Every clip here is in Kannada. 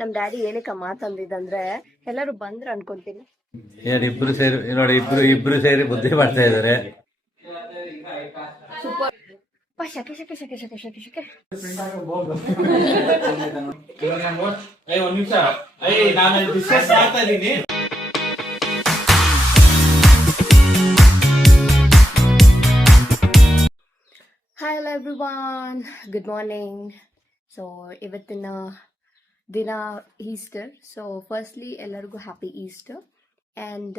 ನಮ್ ಡ್ಯಾಡಿ ಏನಕ್ಕೆ ಮಾತಂದಿದಂದ್ರೆ ಎಲ್ಲರೂ ಬಂದ್ರು ಅನ್ಕೊಂತೀನಿ. ಇಬ್ರು ಸೇರಿ ನೋಡಿ, ಇಬ್ರು ಸೇರಿ ಬುದ್ಧಿ ಮಾಡ್ತಾ ಇದಾರೆ. ಸೂಪರ್. ಶಕೆ ಶಕೆ ಶಕೆ ಶಕೆ ಶಕೆ ಶಕೆ. ಒಂದ್ ನಿಮಿಷ, ನಾನು ಡಿಸ್ಕಸ್ ಮಾಡ್ತಾ ಇದ್ದೀನಿ. Hi hello everyone, good morning. So ಇವತ್ತಿನ ದಿನ ಈಸ್ಟರ್. ಸೊ ಫಸ್ಟ್ಲಿ ಎಲ್ಲರಿಗೂ ಹ್ಯಾಪಿ ಈಸ್ಟರ್. ಆ್ಯಂಡ್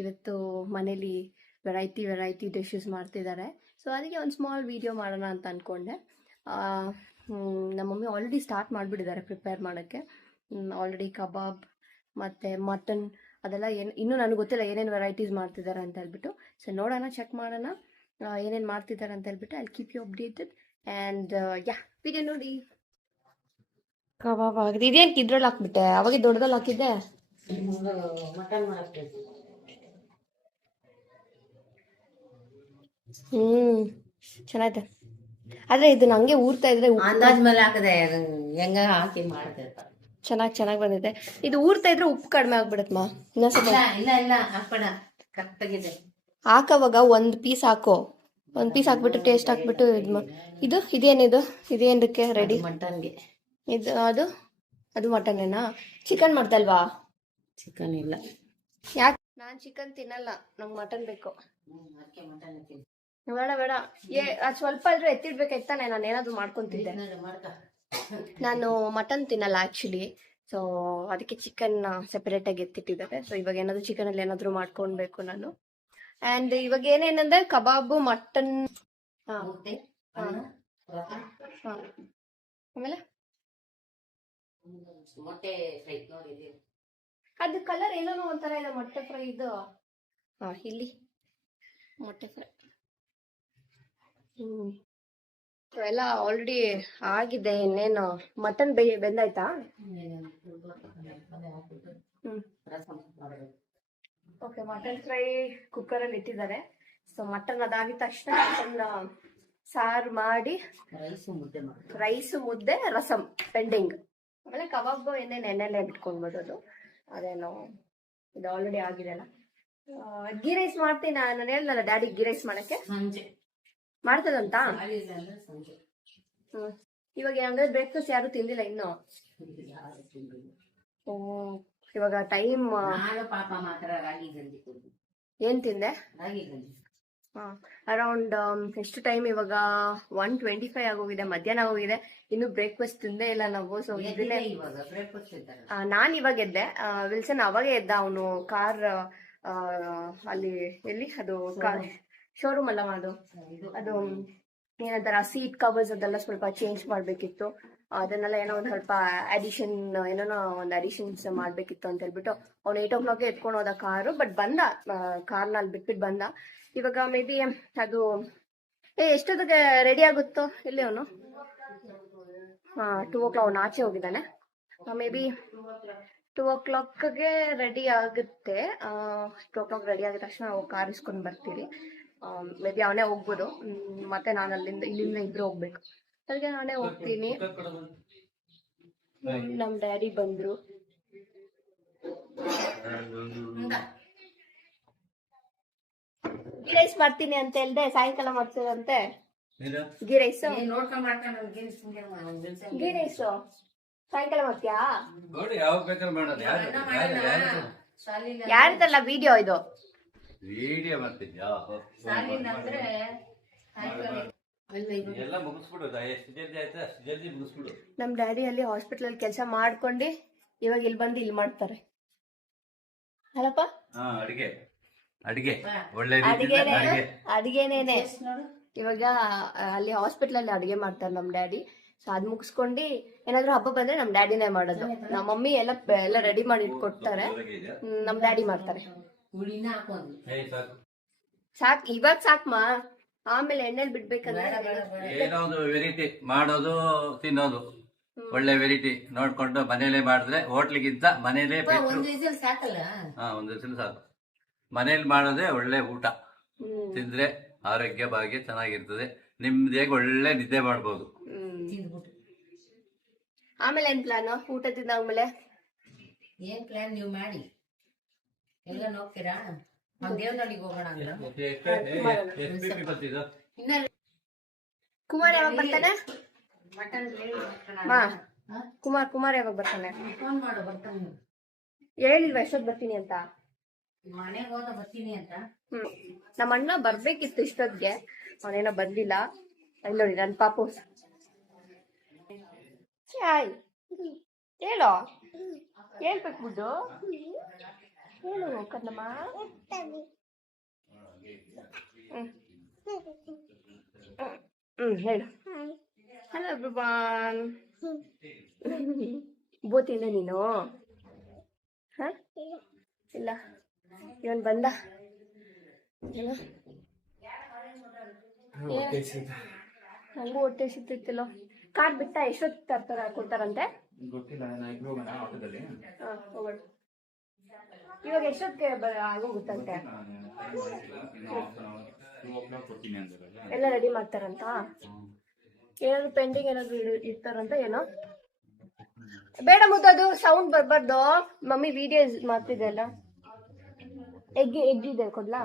ಇವತ್ತು ಮನೇಲಿ ವೆರೈಟಿ ಡಿಶಸ್ ಮಾಡ್ತಿದ್ದಾರೆ. ಸೊ ಅದಕ್ಕೆ ಒಂದು ಸ್ಮಾಲ್ ವಿಡಿಯೋ ಮಾಡೋಣ ಅಂತ ಅಂದ್ಕೊಂಡೆ. ನಮ್ಮ ಮಮ್ಮಿ ಆಲ್ರೆಡಿ ಸ್ಟಾರ್ಟ್ ಮಾಡಿಬಿಟ್ಟಿದ್ದಾರೆ ಪ್ರಿಪೇರ್ ಮಾಡೋಕ್ಕೆ. ಆಲ್ರೆಡಿ ಕಬಾಬ್ ಮತ್ತು ಮಟನ್ ಅದೆಲ್ಲ ಇನ್ನೂ ನನಗೆ ಗೊತ್ತಿಲ್ಲ ಏನೇನು ವೆರೈಟೀಸ್ ಮಾಡ್ತಿದ್ದಾರೆ ಅಂತ ಹೇಳ್ಬಿಟ್ಟು. ಸೊ ನೋಡೋಣ, ಚೆಕ್ ಮಾಡೋಣ ಏನೇನು ಮಾಡ್ತಿದ್ದಾರೆ ಅಂತ ಹೇಳ್ಬಿಟ್ಟು. I keep you updated. And video ನೋಡಿ. ಕಬಾಬ್ ಆಗಿದೆ. ಇದೇನು ಇದ್ರಲ್ಲಿ ಹಾಕ್ಬಿಟ್ಟೆ? ಅವಾಗ ದೊಡ್ಡದಲ್ಲಿ ಹಾಕಿದ್ದೆ. ಚೆನ್ನಾಗಿದೆ. ಆದ್ರೆ ಇದು ನಂಗೆ ಊರ್ತಾ ಇದ್ರೆ ಅಂದಾಜ್ ಮೇಲೆ ಹಾಕದೆ ಹೆಂಗ ಹಾಕಿ ಮಾಡಿದೆ. ಚೆನ್ನಾಗಿ ಬಂದಿದೆ. ಇದು ಊರ್ತಾ ಇದ್ರೆ ಉಪ್ಪು ಕಡಿಮೆ ಆಗ್ಬಿಡತ್ಮ. ಇಲ್ಲ ಹಾಕ್ಬೇಡ, ಕರೆಕ್ಟ್ ಆಗಿದೆ. ಹಾಕವಾಗ ಒಂದು ಪೀಸ್ ಹಾಕೋ. ಒಂದು ಪೀಸ್ ಹಾಕ್ಬಿಟ್ಟು ಟೇಸ್ಟ್ ಹಾಕ್ಬಿಟ್ಟು ಇದೇನಕ್ಕೆ ರೆಡಿ? ಮಟನ್ಗೆ ಇದು ಅದು ಮಟನ್ನೇನಾ? ಚಿಕನ್ ಮಾಡ್ತಲ್ವಾ? ಚಿಕನ್ ಇಲ್ಲ. ಯಾಕೆ? ನಾನು ಚಿಕನ್ ತಿನ್ನಲ್ಲ, ನಂಗೆ ಮಟನ್ ಬೇಕು. ಬೇಡ ಅದು ಸ್ವಲ್ಪ ಆದ್ರೂ ಎತ್ತಿಡ್ಬೇಕಾಯ್ತಾನೆ. ನಾನು ಏನಾದ್ರು ಮಾಡ್ಕೊಂತಿದ್ದೆ. ನಾನು ಮಟನ್ ತಿನ್ನಲ್ಲ ಆ್ಯಕ್ಚುಲಿ. ಸೊ ಅದಕ್ಕೆ ಚಿಕನ್ ಸೆಪರೇಟಾಗಿ ಎತ್ತಿಟ್ಟಿದ್ದಾರೆ. ಸೊ ಇವಾಗ ಏನಾದ್ರು ಚಿಕನಲ್ಲಿ ಏನಾದರೂ ಮಾಡ್ಕೊಳ್ಬೇಕು ನಾನು. ಆ್ಯಂಡ್ ಇವಾಗ ಏನೇನಂದ್ರೆ ಕಬಾಬು, ಮಟನ್, ಆಮೇಲೆ ಅದು ಕಲರ್ ಏನೋ ಒಂಥರ ಇದೆ ಮೊಟ್ಟೆ ಫ್ರೈ. ಇದು ಇಲ್ಲಿ ಮೊಟ್ಟೆ ಫ್ರೈ ಎಲ್ಲ ಆಲ್ರೆಡಿ ಆಗಿದೆ. ಇನ್ನೇನು ಮಟನ್ ಬೆಂದಾಯ್ತಾ? ಓಕೆ, ಮಟನ್ ಫ್ರೈ ಕುಕ್ಕರಲ್ಲಿ ಇಟ್ಟಿದ್ದಾರೆ. ಸೊ ಮಟನ್ ಅದಾಗಿದ ತಕ್ಷಣ ಮಟನ್ ಸಾರು ಮಾಡಿ, ರೈಸು ಮುದ್ದೆ ರಸಂ ಪೆಂಡಿಂಗ್. ಆಮೇಲೆ ಕಬಾಬ್ ಏನೇನು ಎಣ್ಣೆಲೆ ಇಟ್ಕೊಂಡ್ಬಿಡೋದು. ಅದೇನೋ ಇದು ಆಲ್ರೆಡಿ ಆಗಿದೆ ಅಲ್ಲ. ಗೀ ರೈಸ್ ಮಾಡ್ತೀನಿ ನಾನು. ಹೇಳಲ್ಲ ಡ್ಯಾಡಿ ಗೀ ರೈಸ್ ಮಾಡಕ್ಕೆ ಮಾಡ್ತದಂತ. ಇವಾಗ ಅಂದ್ರೆ ಬ್ರೇಕ್ಫಾಸ್ಟ್ ಯಾರು ತಿಂದಿಲ್ಲ ಇನ್ನು. ಇವಾಗ ಟೈಮ್ ಏನ್ ತಿಂದೆ? ಅರೌಂಡ್ ಎಷ್ಟು ಟೈಮ್ ಇವಾಗ? 1:25 ಆಗೋಗಿದೆ, ಮಧ್ಯಾಹ್ನ ಆಗೋಗಿದೆ. ಇನ್ನು ಬ್ರೇಕ್ಫಾಸ್ಟ್ ತಿಂದೇ ಇಲ್ಲ ನಾವು. ಸೊ ಇದನ್ನೇ ನಾನ್ ಇವಾಗ ಎದ್ದೆ. ವಿಲ್ಸನ್ ಅವಾಗೆ ಎದ್ದ. ಅವನು ಕಾರ್ ಅಲ್ಲಿ ಎಲ್ಲಿ ಅದು ಶೋರೂಮ್ ಅಲ್ಲ ಅದು ಏನಂತಾರ ಸೀಟ್ ಕವರ್ಸ್ ಅದೆಲ್ಲ ಸ್ವಲ್ಪ ಚೇಂಜ್ ಮಾಡ್ಬೇಕಿತ್ತು. ಅದನ್ನೆಲ್ಲ ಏನೋ ಒಂದು ಸ್ವಲ್ಪ ಅಡಿಷನ್ಸ್ ಮಾಡ್ಬೇಕಿತ್ತು ಅಂತ ಹೇಳ್ಬಿಟ್ಟು ಅವ್ನು 8 o'clock ಎತ್ಕೊಂಡು ಹೋದ ಕಾರು. ಬಟ್ ಬಂದ, ಕಾರ್ನ ಅಲ್ಲಿ ಬಿಟ್ಬಿಟ್ಟು ಬಂದ. ಇವಾಗ ಮೇ ಬಿ ಅದು ಎಷ್ಟೊತ್ತಿಗೆ ರೆಡಿ ಆಗುತ್ತೋ? ಇಲ್ಲಿ ಅವನು 2 o'clock ಅವನು ಆಚೆ ಹೋಗಿದ್ದಾನೆ. ಮೇ ಬಿ 2 o'clockಗೆ ರೆಡಿ ಆಗುತ್ತೆ. 2 o'clock ರೆಡಿ ಆಗಿದ ತಕ್ಷಣ ನಾವು ಕಾರ್ ಇಸ್ಕೊಂಡು ಬರ್ತೀವಿ. ಮೇ ಬಿ ಅವನೇ ಹೋಗ್ಬೋದು. ಮತ್ತೆ ನಾನು ಇಲ್ಲಿಂದ ಇಬ್ರು ಹೋಗ್ಬೇಕು. ಅದಕ್ಕೆ ನಾನೇ ಹೋಗ್ತೀನಿ. ನಮ್ ಡ್ಯಾಡಿ ಬಂದ್ರು. ಗೀ ರೈಸ್ ಮಾಡ್ತೀನಿ ಅಂತ ಹೇಳ್ದೆ, ಸಾಯಂಕಾಲ ಮಾಡ್ತೀರಂತೆ. ಗೀ ರೈಸು ಸಾಯಂಕಾಲ ಮಾಡ್ತೀಯಾ? ಯಾರ್ದಲ್ಲ ವಿಡಿಯೋ ಇದು? ವಿಡಿಯೋ ಮಾಡ್ತಿದ್ಯಾ? ನಮ್ ಡ್ಯಾಡಿ ಅಲ್ಲಿ ಹಾಸ್ಪಿಟಲ್ ಕೆಲಸ ಮಾಡ್ಕೊಂಡು ಇವಾಗ ಇಲ್ಲಿ ಬಂದು ಇಲ್ಲಿ ಮಾಡ್ತಾರೆ ಅಲ್ಲಪ್ಪ. ಅಡಿಗೆನೇನೆ ಇವಾಗ ಅಲ್ಲಿ ಹಾಸ್ಪಿಟಲ್ ಅಲ್ಲಿ ಅಡಿಗೆ ಮಾಡ್ತಾರೆ ನಮ್ ಡ್ಯಾಡಿ. ಸೊ ಅದ್ ಮುಗಿಸ್ಕೊಂಡು ಏನಾದ್ರು ಹಬ್ಬ ಬಂದ್ರೆ ನಮ್ ಡ್ಯಾಡಿನೇ ಮಾಡೋದು. ನಮ್ಮ ಮಮ್ಮಿ ಎಲ್ಲ ರೆಡಿ ಮಾಡಿ ಇಟ್ಕೊಡ್ತಾರೆ, ನಮ್ ಡ್ಯಾಡಿ ಮಾಡ್ತಾರೆ. ಸಾಕ್, ಇವಾಗ ಸಾಕ್ಮಾ. ಆಮೇಲೆ ಎಣ್ಣೆಲಿ ಬಿಡ್ಬೇಕಂದ್ರೆ ಏನೋ ಒಂದು ವೆರೈಟಿ ಮಾಡೋದು, ತಿನ್ನೋದು. ಒಳ್ಳೆ ವೆರೈಟಿ ನೋಡ್ಕೊಂಡು ಮನೇಲೆ ಮಾಡಿದ್ರೆ ಹೋಟ್ಲಿಗಿಂತ ಮನೇಲೆ ಒಂದ್ ವಿಸಿಲ್ ಸಾಕಲ್ಲ. ಒಂದು ವಿಸಿಲ್ ಸಾಕು. ಮನೇಲಿ ಮಾಡೋದೇ ಒಳ್ಳೆ ಊಟ. ತಿಂದ್ರೆ ಆರೋಗ್ಯ ಭಾಗ್ಯ ಚೆನ್ನಾಗಿರ್ತದೆ. ನಿಮ್ದೇಗ ಒಳ್ಳೆ ನಿದ್ದೆ ಮಾಡ್ಬೋದು. ಆಮೇಲೆ ಏನ್ ಪ್ಲಾನ್ ಊಟದಿದ್ದಾದ್ಮೇಲೆ? ಏನ್ ಪ್ಲಾನ್ ನೀವು ಮಾಡಿ? ಎಲ್ಲ ನೋಡ್ತೀರಾ? ಒಂದ್ ದೇವನಹಳ್ಳಿಗೆ ಹೋಗೋಣ ಅಂತ. SPP ಬರ್ತಿದ್ದು ಇನ್ನ ಕುಮಾರ್ ಯಾವಾಗ ಬರ್ತಾನೆ? ಮಟನ್ ಮಾ ಕುಮಾರ್ ಯಾವಾಗ ಬರ್ತಾನೆ? ಫೋನ್ ಮಾಡು, ಬರ್ತಾನೆ. ಹೇಳಿಲ್ವಾ ಎಷ್ಟೊತ್ತು ಬರ್ತೀನಿ ಅಂತ? ಮನೆಗೆ ಹೋದ ಬರ್ತೀನಿ ಅಂತ. ನಮ್ಮ ಅಣ್ಣ ಬರ್ಬೇಕಿತ್ತು ಇಷ್ಟೊತ್ತಿಗೆ, ಅವನೇನೋ ಬಂದಿಲ್ಲ. ಅಲ್ಲಿ ನೋಡಿ ನನ್ ಪಾಪು. ಚಾಯ್ ಹೇಳೋ, ಹೇಳ್ಬೇಕು ಬಿಡು, ಹೇಳು ಕನ್ನಮ್ಮ. ಹೇಳು. Hello everyone. ಬೋತಿಲ್ಲ ನೀನು? ಹ ಇಲ್ಲ, ಇವನ್ ಬಂದ. ಏನು ನಂಗೂ ಹೊಟ್ಟೆ ಸಿಗ್ತಿತ್ತಿಲ್ಲೋ. ಕಾರ್ಡ್ ಬಿಟ್ಟ ಎಷ್ಟೊತ್ತು ಕೊಡ್ತಾರಂತೆ? ಗೊತ್ತಿಲ್ಲ, ಇಬ್ರು ಹೋಗೋಣ ಆಟೋದಲ್ಲಿ. ಹೋಗೋಣ. ಇವಾಗ ಎಷ್ಟೊತ್ತಿಗೆ ಆಗೋಗುತ್ತಂತೆ? ಎಲ್ಲ ರೆಡಿ ಮಾಡ್ತಾರಂತ? ಏನಾದ್ರು ಪೆಂಡಿಂಗ್ ಏನಾದ್ರು ಇರ್ತಾರಂತ ಏನೋ? ಬೇಡ ಮುದ್ದದು ಸೌಂಡ್ ಬರ್ಬಾರ್ದು. ಮಮ್ಮಿ ವಿಡಿಯೋ ಮಾಡ್ತಿದ್ದೆ ಅಲ್ಲ. ಎಗ್ಗಿದೆ ಕೊಡ್ಲಾ?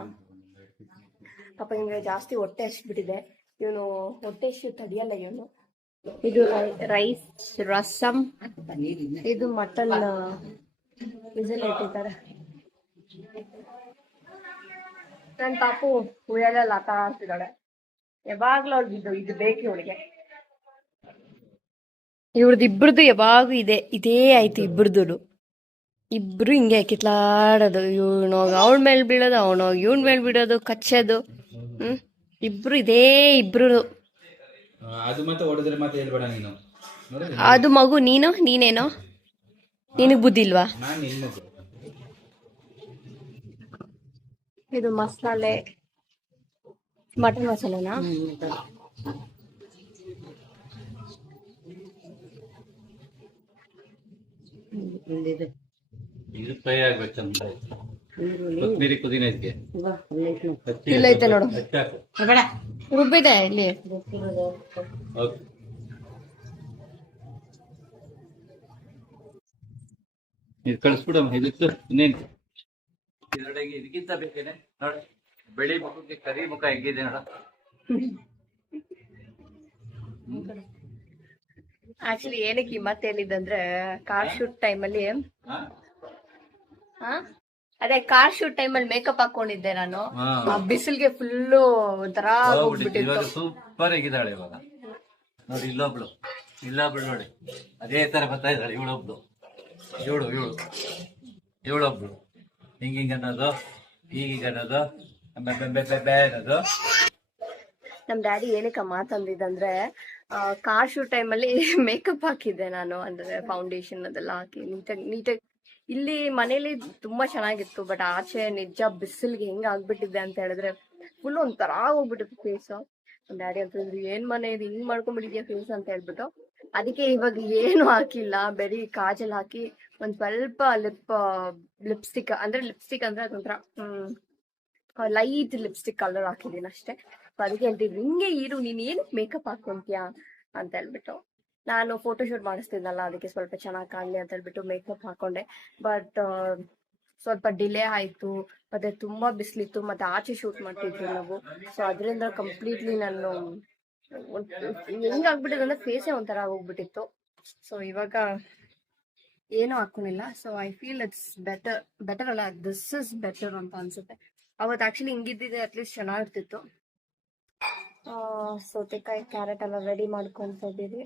ಪಾಪ ನಿಮ್ಗೆ ಜಾಸ್ತಿ ಹೊಟ್ಟೆ ಹಸ್ಬಿಟ್ಟಿದೆ. ಇವನು ಹೊಟ್ಟೆ ಹಸಿ ತಡಿಯಲ್ಲ ಇವನು. ಇದು ರೈಸ್, ರಸಮ್, ಇದು ಮಟನ್ ವಿಸಿಲ್ ಇಟ್ಟಿದ್ದಾರೆ. ನನ್ ಪಾಪು ಉಯ್ಯಲ್ಲ ಆಟ ಆಡ್ತಿದ್ದಾಳೆ. ಯಾವಾಗ್ಲೂ ಅವ್ಳಿದ್ದು ಇದು ಬೇಕು ಇವಳಿಗೆ. ಇವ್ರದ್ದು ಇಬ್ರದ್ದು ಯಾವಾಗೂ ಇದೇ ಆಯ್ತು ಇಬ್ರದ್ದು. ಇಬ್ರು ಹಿಂಗೆ ಕಿತ್ಲಾಡೋದು. ಇವನು ಅವಳ ಮೇಲೆ ಬೀಳೋದು, ಅವನು ಇವನ್ ಮೇಲೆ ಬಿಡೋದು, ಕಚ್ಚೋದು. ಇಬ್ರು ಇಬ್ರು. ಅದು ಮತ್ತೆ ಹೊಡೆದ್ರೆ ಮತ್ತೆ ಹೇಳ್ಬೇಡ ನೀನು. ಅದು ಮಗು ನೀನೇನೋ? ನಿನಗ್ ಬುದ್ಧಿ ಇಲ್ವಾ? ನಾನು ನಿನ್ ಮಗು. ಇದು ಮಸಾಲೆ, ಮಟನ್ ಮಸಾಲೆನಾ? ಇದು ಫ್ರೈ ಆಗ್ಬೇಕು ಚಂದ. ಕೊತ್ತಂಬರಿ ಪುದೀನ ಇದಕ್ಕೆ ಇಲ್ಲ ಐತೆ ನೋಡು. ಬೇಡ, ರುಬ್ಬಿದೆ ಇಲ್ಲಿ. ಇದು ಕಳಿಸ್ಬಿಡಮ್ಮ. ಇದಕ್ಕೆ ಇನ್ನೇನು ಇದರೊಳಗೆ ಇದಕ್ಕಿಂತ ಬೇಕೇನೆ ನೋಡಿ. ಬೆಳಿ ಮುಖಕ್ಕೆ ಕರಿ ಮುಖ ಹೆಂಗಿದೆ ನೋಡ. ಆಕ್ಚುಲಿ ಏನಕ್ಕೆ ಮತ್ತೆ ಹೇಳಿದಂದ್ರೆ, ಕಾರ್ ಶೂಟ್ ಟೈಮಲ್ಲಿ ಅದೇ ಕಾರ್ ಶೂಟ್ ಟೈಮಲ್ಲಿ ಮೇಕಪ್ ಹಾಕೊಂಡಿದ್ದೆ ನಾನು. ಆ ಬಿಸಿಲ್ಗೆ ಫುಲ್ಲು ಒಂಥರ ಹೋಗ್ಬಿಟ್ಟಿತ್ತು. ಸೂಪರ್ ಆಗಿದ್ದಾಳೆ ಇವಾಗ ನೋಡಿ. ಇಲ್ಲೊಬ್ಳು ನೋಡಿ, ಅದೇ ತರ ಬರ್ತಾ ಇದ್ದಾಳೆ. ಇವಳೊಬ್ಳು ಹಿಂಗಿಂಗ್ ಅನ್ನೋದು, ಹೀಗಿಂಗ್ ಅನ್ನೋದು, ಅನ್ನೋದು. ನಮ್ ಡ್ಯಾಡಿ ಏನಕ್ಕ ಮಾತಂದಿದಂದ್ರೆ, ಕಾರ್ ಶೂಟ್ ಟೈಮಲ್ಲಿ ಮೇಕಪ್ ಹಾಕಿದ್ದೆ ನಾನು. ಅಂದ್ರೆ ಫೌಂಡೇಶನ್ ಅದೆಲ್ಲ ಹಾಕಿ ನೀಟಾಗಿ ಇಲ್ಲಿ ಮನೇಲಿ ತುಂಬಾ ಚೆನ್ನಾಗಿತ್ತು. ಬಟ್ ಆಚೆ ನಿಜ ಬಿಸಿಲ್ಗೆ ಹೆಂಗ್ ಆಗ್ಬಿಟ್ಟಿದ್ದೆ ಅಂತ ಹೇಳಿದ್ರೆ ಫುಲ್ ಒಂಥರ ಹೋಗ್ಬಿಟ್ಟಿತ್ತು ಫೇಸ್. ಡ್ಯಾಡಿ ಅಂತಂದ್ರು, ಏನ್ ಮನೆ ಇದು ಹಿಂಗ್ ಮಾಡ್ಕೊಂಡ್ಬಿಟ್ಟಿದ್ಯಾ ಫೇಸ್ ಅಂತ ಹೇಳ್ಬಿಟ್ಟು. ಅದಕ್ಕೆ ಇವಾಗ ಏನು ಹಾಕಿಲ್ಲ, ಬರೀ ಕಾಜಲ್ ಹಾಕಿ ಒಂದ್ ಸ್ವಲ್ಪ ಲಿಪ್ಸ್ಟಿಕ್ ಅಂದ್ರೆ ಅದೊಂಥರ ಲೈಟ್ ಲಿಪ್ಸ್ಟಿಕ್ ಕಲರ್ ಹಾಕಿದೀನಿ ಅಷ್ಟೇ. ಅದಕ್ಕೆ ಹೇಳ್ತಿದ್ರು, ಹಿಂಗೆ ಇರು, ನೀನ್ ಏನ್ ಮೇಕಪ್ ಹಾಕೊಂತೀಯಾ ಅಂತ ಹೇಳ್ಬಿಟ್ಟು. ನಾನು ಫೋಟೋಶೂಟ್ ಮಾಡಿಸ್ತಿದ್ನಲ್ಲ, ಅದಕ್ಕೆ ಸ್ವಲ್ಪ ಚೆನ್ನಾಗಿ ಕಾಣಲಿ ಅಂತ ಹೇಳ್ಬಿಟ್ಟು ಮೇಕಪ್ ಹಾಕೊಂಡೆ. ಬಟ್ ಸ್ವಲ್ಪ ಡಿಲೇ ಆಯ್ತು, ಮತ್ತೆ ತುಂಬಾ ಬಿಸಿಲಿತ್ತು, ಮತ್ತೆ ಆಚೆ ಶೂಟ್ ಮಾಡ್ತಿದ್ವಿ ನಾವು. ಸೊ ಅದರಿಂದ ಕಂಪ್ಲೀಟ್ಲಿ ನಾನು ಹೆಂಗಾಗ್ಬಿಟ್ಟಿದೆ ಅಂದ್ರೆ ಫೇಸೇ ಒಂಥರ ಹೋಗ್ಬಿಟ್ಟಿತ್ತು. ಸೊ ಇವಾಗ ಏನು ಹಾಕೊಂಡಿಲ್ಲ. So I feel it's better ಅಲ್ಲ, ದಿಸ್ ಇಸ್ ಬೆಟರ್ ಅಂತ ಅನ್ಸುತ್ತೆ. ಅವತ್ತು ಆಕ್ಚುಲಿ ಹಿಂಗಿದ್ದಿದೆ ಅಟ್ಲೀಸ್ಟ್ ಚೆನ್ನಾಗಿರ್ತಿತ್ತು. ಸೌತೆಕಾಯಿ, ಕ್ಯಾರೆಟ್ ಎಲ್ಲ ರೆಡಿ ಮಾಡ್ಕೊಂತಿದ್ದೀವಿ.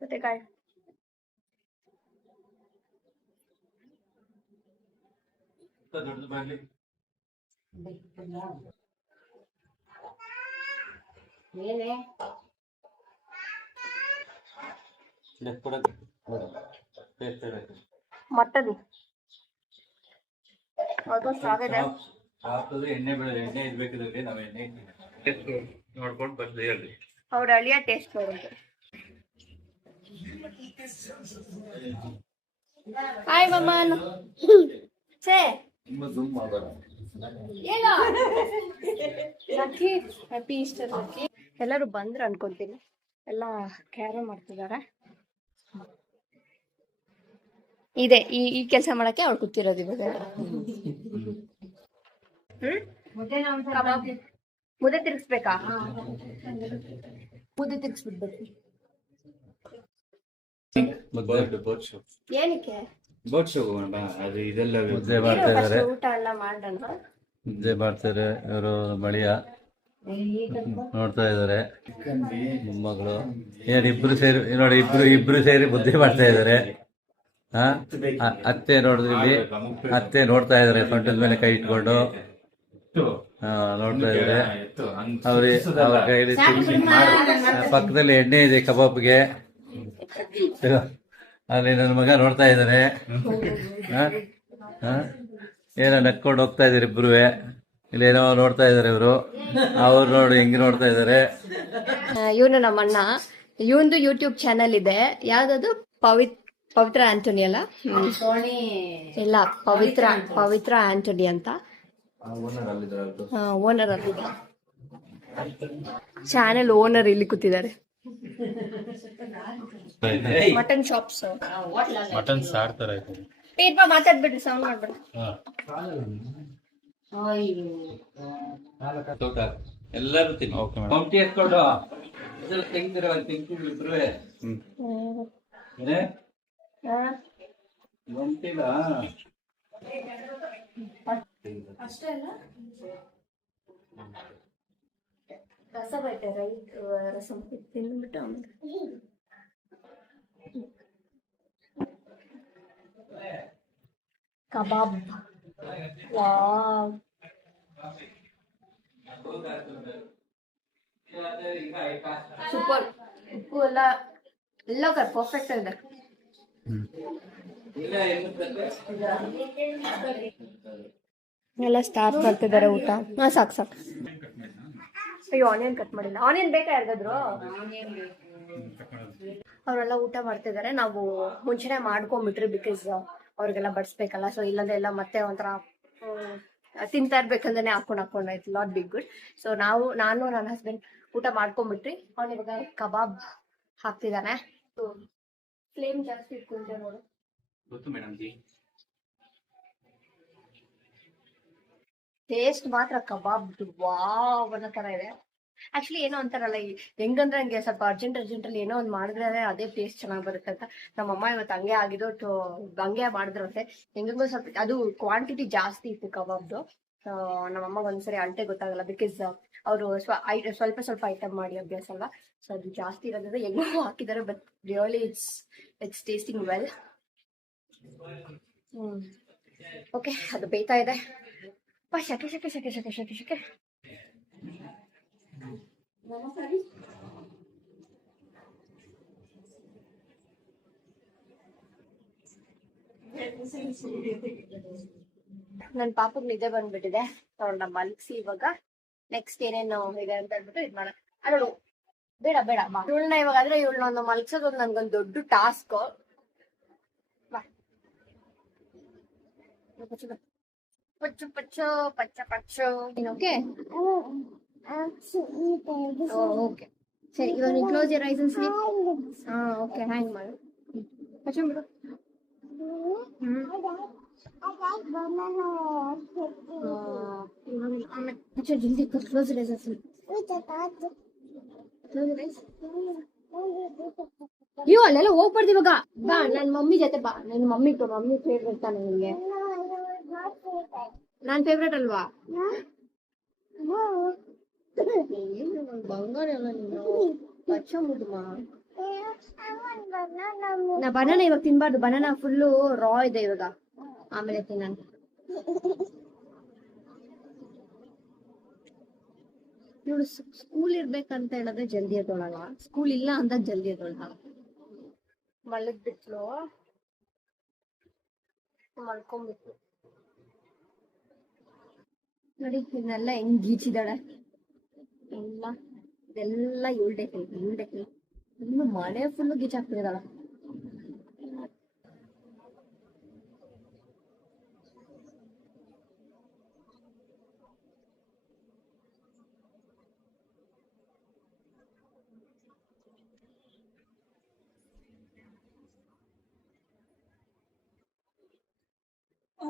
ಸೌತೆಕಾಯಿ ಮಟನ್ ಆಲ್ಮೋಸ್ಟ್ ಆಗಿದೆ. ಎಣ್ಣೆ ಇರ್ಬೇಕಿದ್ರೆ ನಾವು ಎಣ್ಣೆ ನೋಡ್ಕೊಂಡು ಬಂದು ಹೇಳಿ. ಅವ್ರ ಅಳಿಯ ಟೇಸ್ಟ್ ನೋಡುತ್ತೆ. ಹಾಯ್ ಮಮ್ಮನ್. ಸೇ ಹ್ಯಾಪಿ ಈಸ್ಟರ್ ಲಕ್ಕಿ. ಎಲ್ಲರೂ ಬಂದ್ರು ಅನ್ಕೊಂತೀನಿ. ಎಲ್ಲ ಕ್ಯಾರಮ್ ಮಾಡ್ತಿದ್ದಾರೆ. ಇದೆ ಈ ಕೆಲಸ ಮಾಡಕ್ಕೆ ಅವ್ರು ಕೂತಿರೋದು ಇವಾಗ. ಕಬಾಬ್ ಮುದ್ದೆ ತಿರ್ಗಿಸ್ಬೇಕಾ? ಮುದ್ದೆ ತಿರ್ಗಿಸ್ಬಿಡ್ಬೇಕು. ಏನಕ್ಕೆ? ಬೋಟ್ ಶೋ ಅದು ಇದೆಲ್ಲ ಮುದ್ದೆ ಮಾಡ್ತಾ ಇದಾರೆ, ಊಟ ಎಲ್ಲ ಮಾಡೋಣ. ಮುದ್ದೆ ಮಾಡ್ತಾರೆ ಇವರು. ಮಳಿಯ ನೋಡ್ತಾ ಇದಾರೆ ಮೊಮ್ಮಗಳು. ಏನ್ ಇಬ್ರು ಸೇರಿ ನೋಡಿ, ಇಬ್ರು ಸೇರಿ ಮುದ್ದೆ ಮಾಡ್ತಾ ಇದಾರೆ. ಅತ್ತೆ ನೋಡಿದ್ರಿ ಇಲ್ಲಿ, ಅತ್ತೆ ನೋಡ್ತಾ ಇದಾರೆ ಸೊಂಟದ ಮೇಲೆ ಕೈ ಇಟ್ಕೊಂಡು ನೋಡ್ತಾ ಇದಾರೆ. ಅವ್ರ ಕೈಯಲ್ಲಿ ಪಕ್ಕದಲ್ಲಿ ಎಣ್ಣೆ ಇದೆ ಕಬಾಬ್ಗೆ. ಅಲ್ಲಿ ನನ್ನ ಮಗ ನೋಡ್ತಾ ಇದ್ದಾನೆ. ಏನೋ ನಕ್ಕೊಂಡು ಹೋಗ್ತಾ ಇದಾರೆ ಇಬ್ರು. ಇಲ್ಲೇನೋ ನೋಡ್ತಾ ಇದಾರೆ ಇವರು. ಅವ್ರು ನೋಡಿ ಹೆಂಗ್ ನೋಡ್ತಾ ಇದಾರೆ. ಇವನು ನಮ್ಮಣ್ಣ. ಇವಂದು ಯೂಟ್ಯೂಬ್ ಚಾನೆಲ್ ಇದೆ. ಯಾವ್ದದು? ಪವಿತ್ರ ಆಂಟೋನಿ ಅಲ್ಲ? ಇಲ್ಲ, ಪವಿತ್ರ ಆಂಟೋನಿ ಅಂತ ಓನರ್ ಅಲ್ಲಿದೆ. ಚಾನೆಲ್ ಓನರ್ ಇಲ್ಲಿ ಕೂತಿದ್ದಾರೆ. ಮಟನ್ ಶಾಪ್ಸ್, ಮಟನ್ ಸಾರ್ತಾರ ಮಾತಾಡ್ಬಿಡ್ರಿ, ಸೌಂಡ್ ಮಾಡ್ಬಿಡ್ರಿ. ಎಲ್ಲರೂ ತಿಂಟಿ ಎತ್ಕೊಂಡು ತಿಂತಿದ್ರು ಅಷ್ಟೇ ಅಲ್ಲ, ರಸ ಬೈತೆ ರಸ ತಿಂದ್ಬಿಟ್ಟು ಆಮೇಲೆ ಕಬಾಬ್. Wow, super. ಉಪ್ಪು ಎಲ್ಲ ಪರ್ಫೆಕ್ಟ್ ಇದೆ. ಎಲ್ಲ ಸ್ಟಾರ್ಟ್ ಮಾಡ್ತಿದ್ದಾರೆ ಊಟ. ಸಾಕು. ಅಯ್ಯೋ, ಆನಿಯನ್ ಕಟ್ ಮಾಡಿಲ್ಲ. ಆನಿಯನ್ ಬೇಕಾ ಯಾರಿಗಾದ್ರು? ಅವರೆಲ್ಲ ಊಟ ಮಾಡ್ತಿದ್ದಾರೆ. ನಾವು ಮುಂಚೆನೆ ಮಾಡ್ಕೊಂಡ್ಬಿಟ್ರಿ, ಬಿಕಾಸ್ ಅವ್ರಿಗೆಲ್ಲ ಬಡಿಸ್ಬೇಕಲ್ಲ. ಸೊ ಇಲ್ಲಂದ್ರೆ ಎಲ್ಲ ಮತ್ತೆ ಒಂಥರ ತಿಂತಾ ಇರ್ಬೇಕಂದ್ರೆ ಹಾಕೊಂಡು it not be good. So ನಾನು ನನ್ನ ಹಸ್ಬೆಂಡ್ ಊಟ ಮಾಡ್ಕೊಂಡ್ಬಿಟ್ರಿ. ಅವ್ನು ಇವಾಗ ಕಬಾಬ್ ಹಾಕ್ತಿದ್ದಾನೆ. ಫ್ಲೇಮ್ ಜಾಸ್ತಿ ಇಟ್ಕೊಂಡೆ ನೋಡು. ಗೊತ್ತು ಮೇಡಮ್ ಜಿ. ಟೇಸ್ಟ್ ಮಾತ್ರ ಕಬಾಬ್ ವಾವ್ ಅನ್ನೋ ತರ ಇದೆ. ಆಕ್ಚುಲಿ ಏನೋ ಅಂತಾರಲ್ಲ, ಹೆಂಗಂದ್ರೆ ಹಂಗೆ ಸ್ವಲ್ಪ ಅರ್ಜೆಂಟಲ್ಲಿ ಏನೋ ಒಂದು ಮಾಡಿದ್ರೆ ಅದೇ ಟೇಸ್ಟ್ ಚೆನ್ನಾಗಿ ಬರುತ್ತೆ ಅಂತ. ನಮ್ಮಮ್ಮ ಇವತ್ತು ಹಂಗೆ ಆಗಿದ್ದು, ಹಂಗೆ ಮಾಡಿದ್ರಂತೆ. ಹೆಂಗಂಗೂ ಸ್ವಲ್ಪ ಅದು ಕ್ವಾಂಟಿಟಿ ಜಾಸ್ತಿ ಇತ್ತು ಕಬಾಬ್ದು. ನಮ್ಮಮ್ಮ ಒಂದ್ಸರಿ ಅಳತೆ ಗೊತ್ತಾಗಲ್ಲ, ಬಿಕಾಸ್ ಅವರು ಸ್ವಲ್ಪ ಐಟಮ್ ಮಾಡಿ ಅಭ್ಯಾಸ ಅಲ್ವಾ. ಸೊ ಅದು ಜಾಸ್ತಿ ಇರೋದ್ರಿಂದ ಹೆಂಗೋ ಹಾಕಿದ್ದಾರೆ. But really it's tasting well. Okay, ಅದು ಬೇಯ್ತಾ ಇದೆ. ಶಕೆ. ನನ್ ಪಾಪಗ್ ನಿದ್ದೆ ಬಂದ್ಬಿಟ್ಟಿದೆ. ಅವ್ರನ್ನ ಮಲಗಿಸಿ ಇವಾಗ ನೆಕ್ಸ್ಟ್ ಏನೇನು ಇದೆ ಅಂತ ಹೇಳ್ಬಿಟ್ಟು ಇದ್ ಮಾಡ. ಅಲ್ಲೋಡು, ಬೇಡ ಇವಳನ್ನ ಇವಾಗ ಆದ್ರೆ ಇವಳನ್ನ ಮಲಗ್ಸೋದು ನನ್ಗೊಂದು ದೊಡ್ಡ ಟಾಸ್ಕ್. ಪಚ್ಚ ಓಕೆ. ಓಕೆ ಸರಿ, ಇವಾಗ ನೀವು close your eyes and sleep. Okay, hang ಮಾಡು. ಬಿಡು. ಜಲ್ದಿ close your eyes and sleep. ಅಯ್ಯೋ, ಅಲ್ಲೆಲ್ಲ ಹೋಗ್ಬಾರ್ದು ಇವಾಗ. ಬಾ, ನನ್ನ ಮಮ್ಮಿ ಜೊತೆ ಬಾ. ನನ್ನ ಮಮ್ಮಿ ಫೇವ್ರೆಟ್ ತಾನೆ ನಿಮ್ಗೆ? ನಾನ್ ಫೇವ್ರೆಟ್ ಅಲ್ವಾ? ಬಂಗಾರ ಎಲ್ಲ ನೀನು ಪಚ್ಚ ಮುದ್ಮ. ನಾ ಬನಾನ ಇವಾಗ ತಿನ್ಬಾರ್ದು. ಬನಾನ ಫುಲ್ಲು ರಾ ಇದೆ ಇವಾಗ, ಆಮೇಲೆ ತಿನ್ನ. ಇವಳು ಸ್ಕೂಲ್ ಇರ್ಬೇಕಂತ ಹೇಳಿದ್ರೆ ಜಲ್ದಿ ಎದ್ದೋಳಲ್ಲ, ಸ್ಕೂಲ್ ಇಲ್ಲ ಅಂತ ಜಲ್ದಿ ಎದ್ದೋಳ. ಮಲಗ್ಬಿಟ್ಲು, ಮಲ್ಕೊಂಡ್ಬಿಟ್ಲು. ನೋಡಿ ಇದನ್ನೆಲ್ಲ ಹೆಂಗ್ ಗೀಚಿದಾಳೆ. ಇದೆಲ್ಲ ಇವಳ್ಡೆ ಕೈ. ಇನ್ನು ಮನೆ ಫುಲ್ಲು ಗೀಚಾಕ್ತಿದಾಳ. ಸೊ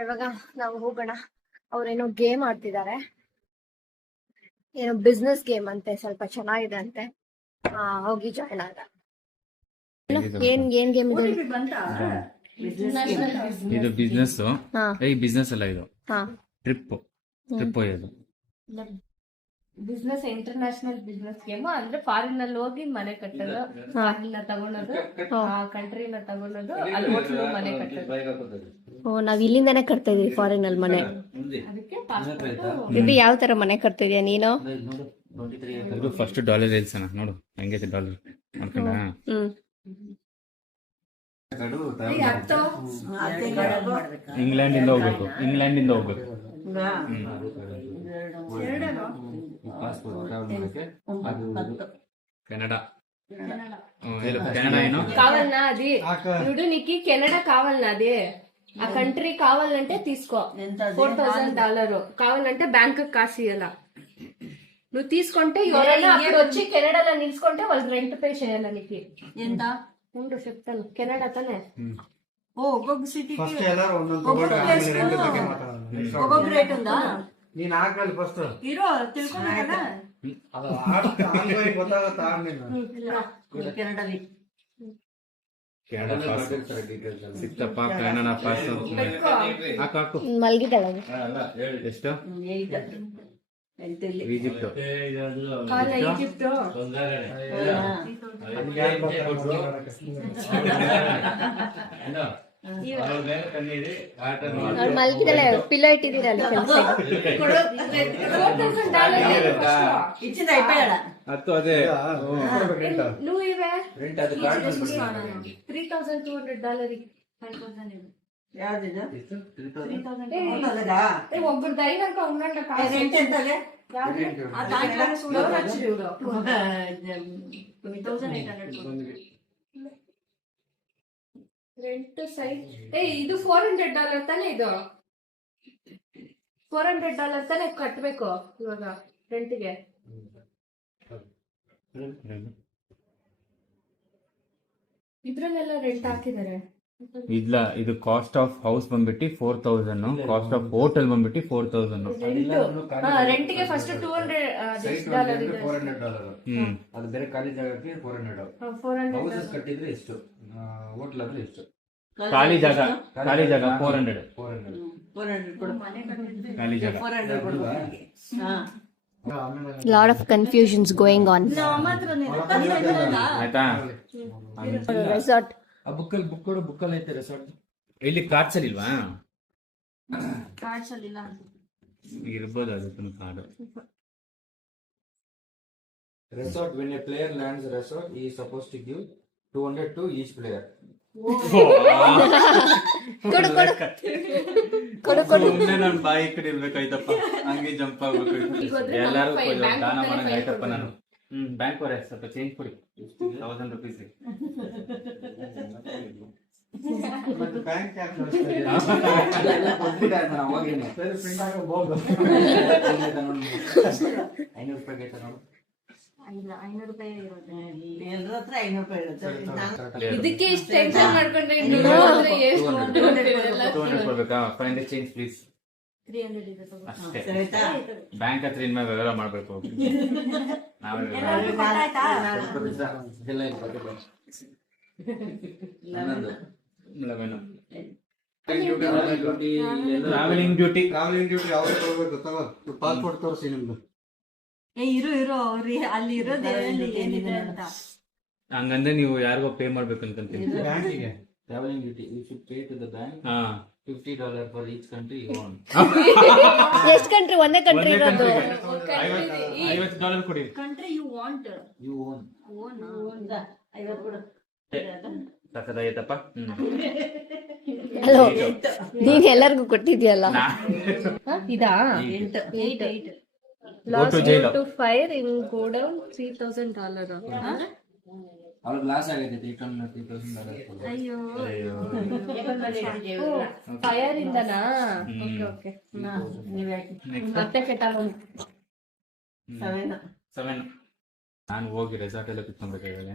ಇವಾಗ ನಾವು ಹೋಗೋಣ. ಅವ್ರೇನೋ ಗೇಮ್ ಆಡ್ತಿದ್ದಾರೆ, ಏನೋ ಬಿಸ್ನೆಸ್ ಗೇಮ್ ಅಂತೆ, ಸ್ವಲ್ಪ ಚೆನ್ನಾಗಿದೆ ಅಂತೆ. ಹೋಗಿ ಜಾಯ್ನ್ ಆದ. ಏನ್ ಗೇಮ್ ಇದೆ? ಇದು ಬಿಸ್ನೆಸ್ ಹಾ ಈ ಬಿಸ್ನೆಸ್ ಅಲ್ಲ, ಇದು ಹಾ ಟ್ರಿಪ್ ಇದು ಬಿಸ್ನೆಸ್ ಇಂಟರ್ನ್ಯಾಷನಲ್ ಬಿಸ್ನೆಸ್ ಗೇಮ್ ಅಂದ್ರೆ ಫಾರಿನ್ ಅಲ್ಲಿ ಹೋಗಿ ಮನೆ ಕಟ್ಟೋದು, ಫಾರಿನ್ ತಗೊಳೋದು, ಆ ಕಂಟ್ರಿನ ತಗೊಳೋದು, ಅಲ್ಲಿ ಹೋಟ್ಲು ಮನೆ ಕಟ್ಟೋದು. ಓ, ನಾವ್ ಇಲ್ಲಿಂದಾನೆ ಕಟ್ತಾ ಇದೀವಿ ಫಾರಿನ್ ಅಲ್ಲಿ ಮನೆ. ಅದಕ್ಕೆ ಪಾಸ್ಪೋರ್ಟ್. ಇದು ಯಾವ ತರ ಮನೆ ಕಟ್ತಾ ಇದೀಯ ನೀನು? ಇದು ಫಸ್ಟ್ ಡಾಲರ್ ಹೇಳ್ಸಣ, ನೋಡು ಹೆಂಗೈತೆ ಡಾಲರ್ ಮಾಡ್ಕೊಂಡ. ಇಂಗ್ಲೆಂಡ್ ಇಂದ ಹೋಗ್ಬೇಕು, ಕೆನಡಾ. కెనడా కావాలన్నా అది చూడు, నీకు కెనడా కావాలన్నా అది, ఆ కంట్రీ కావాలంటే తీసుకో. $4,000 కావాలంటే బ్యాంక్ కాసు ఇవ్వాల. నువ్వు తీసుకుంటే ఎవరైనా అప్పుడు వచ్చి కెనడాలో నిలుచుకుంటే వాళ్ళు రెంట్ పే చేయాలి నీకు. ఎంత ఉండు చెప్తాను. కెనడా ತಾನೆ. ಒಬ್ಬೊಬ್ಬ ಸಿಟಿ ಫಸ್ಟ್ ಎಲ್ಲರೂ ಒಂದೊಂದು ರೆಂಟ್ ಬಗ್ಗೆ ಮಾತಾಡೋಣ. ಒಬ್ಬೊಬ್ಬ ರೇಟ್ ఉందా? ನೀನ್ ಹಾಕಲ್ಲಿ ಫಸ್ಟ್ ಇರೋ ತಿಳ್ಕೊಂಡಲ್ಲ. ಅದು ಆನ್ಲೈನ್ ಗೊತ್ತಾಗುತ್ತಾ ಆಮೇಲೆ ಕೆನಡಾಲಿ ಸಿಕ್ತಪ್ಪ ಕನ್ನಡ ಪಾಸ್ ಹಾಕು. ಮಲ್ಗಿದ್ದಾಳ. ಎಷ್ಟು? ಈಜಿಪ್ಟ್. ಈಜಿಪ್ಟ್ ಅವ್ಳು ಮಲ್ಗಿದ್ದಾಳೆ, ಪಿಲ್ಲೋ ಇಟ್ಟಿದ್ದೀರಲ್ಲ ಕೆಲಸ. ఇచ్చింది అయిపోయాడా? ಹತ್ತು ಅದೇ నువ్వు ఇవే $3,200. ಯಾವ್ದಿದು? ఒక్కరిది అయినాక ఉండండి. ರೆಂಟ್ ಎಂತದೆ? ರೆಂಟ್ ಸೈಡ್ ಇದು $400 ತಾನೆ. ಇದು $400 ತಾನೆ ಕಟ್ಬೇಕು ಇವಾಗ ರೆಂಟ್ಗೆ. ಇದ್ರಲ್ಲೆಲ್ಲ ರೆಂಟ್ ಹಾಕಿದ್ದಾರೆ. ಇಲ್ಲ, ಇದು ಕಾಸ್ಟ್ ಆಫ್ ಹೌಸ್ ಬಂದ್ಬಿಟ್ಟು 4,000, ಕಾಸ್ಟ್ ಆಫ್ ಹೋಟೆಲ್ ಬಂದ್ಬಿಟ್ಟು 4,000. ರೆಂಟ್ಗೆ ಫಸ್ಟ್ $200 ಇದೆ. ಅದು ಬೇರೆ ಖಾಲಿ ಜಾಗಕ್ಕೆ 400. ಹೌಸಸ್ ಕಟ್ಟಿದ್ರೆ ಎಷ್ಟು, ಹೋಟ್ಲ್ ಆದ್ರೆ ಎಷ್ಟು? ಖಾಲಿ ಜಾಗ 400. 400 ಕೊಡು. ಖಾಲಿ ಜಾಗ 400 ಕೊಡು. ಹಾ, Lot of confusions going on. ಆಯ್ತಾ? Resort. ಆ ಬುಕ್ಕಲ್ಲಿ ಐತೆ ರೆಸಾರ್ಟ್. ಇಲ್ಲಿ ಕಾರ್ಡ್ಸ್ ಅಲ್ಲಿ ಇಲ್ವಾ? ಕಾರ್ಡ್ಸ್ ಅಲ್ಲಿ ಇಲ್ಲ ಇರ್ಬೋದು, ಅದಕ್ಕೆ card. Resort, when a player lands a resort, he is supposed to give 200 to each player. ಕೊಡು. ನಾನು ಬಾಯಿ ಕಡೆ ಇರ್ಬೇಕಾಯ್ತಪ್ಪ, ಹಂಗೆ ಜಂಪ್ ಆಗ್ಬೇಕು. ಎಲ್ಲಾರು ದಾನ ಮಾಡಂಗ ಆಯ್ತಪ್ಪ ನಾನು. ಬ್ಯಾಂಕ್ ಅವರೇ ಸ್ವಲ್ಪ ಚೇಂಜ್ ಕೊಡಿ, 1,000 rupees. ಮತ್ತೆ ಬ್ಯಾಂಕ್ ಎಲ್ಲರ ಹತ್ರ 500 ರೂಪಾಯಿ ಇರುತ್ತೆ. ಇದಕ್ಕೆ ಇಷ್ಟು ಟೆನ್ಷನ್ ಮಾಡ್ಕೊಂಡ್ರೆ ಇನ್ನು ಎಷ್ಟು 200 ಕೊಡ್ಬೇಕಾ? 500 ಚೇಂಜ್ ಪ್ಲೀಸ್. 300 ಇದೆ ತಗೋ. ಅಷ್ಟೇ. ಆಯ್ತಾ? ಬ್ಯಾಂಕ್ ಹತ್ರ ಇನ್ಮೇಲೆ ವ್ಯವಹಾರ ಮಾಡ್ಬೇಕು. ನಾವೇ ಎಲ್ಲರಿಗೂ ಗೊತ್ತಾಯ್ತಾ? ಟ್ರಾವೆಲಿಂಗ್ ಡ್ಯೂಟಿ ಯಾವ್ದು ತಗೋಬೇಕು? ತಗೋ, ಪಾಸ್ಪೋರ್ಟ್ ತೋರಿಸಿ ನಿಮ್ದು. ಇರು ಅವ್ರಿ ಅಲ್ಲಿ ಇರೋದು ಏನಿದೆ ಅಂತ. ಹಂಗಂದ್ರೆ ನೀವು ಯಾರಿಗೋ ಪೇ ಮಾಡ್ಬೇಕು ಅನ್ಕೊಂತೀನಿ. ಬ್ಯಾಂಕಿಗೆ travelling duty you should pay to the bank. $50 for each country you want. ಎಷ್ಟು ಕಂಟ್ರಿ? ಒಂದೇ ಕಂಟ್ರಿ ಇರೋದು. $50 ಕೊಡಿ. Country you want. You own. Own 50 ಕೊಡು. ಸಕ್ಕದಾಗೈತಪ್ಪ. ಹಲೋ, ನೀನ್ ಎಲ್ಲರಿಗೂ ಕೊಟ್ಟಿದ್ಯಲ್ಲ. ಇದಾ? 8 Go to jail. to fire in go down $3,000. ಅವ್ರಿಗೆ ಲಾಸ್ ಆಗೈತೆ 3,000 ಅಯ್ಯೋ ಅಯ್ಯೋ ಫೈರ್ ಇಂದನಾ? ಹ್ಮ್. Okay Next. ಮತ್ತೆ ಕೆಟ್ಟಾಗ 7. ನಾನು ಹೋಗಿ ರೆಸಾರ್ಟ್ ಎಲ್ಲ ಕುತ್ಕೊಬೇಕಾಗಿದೆ.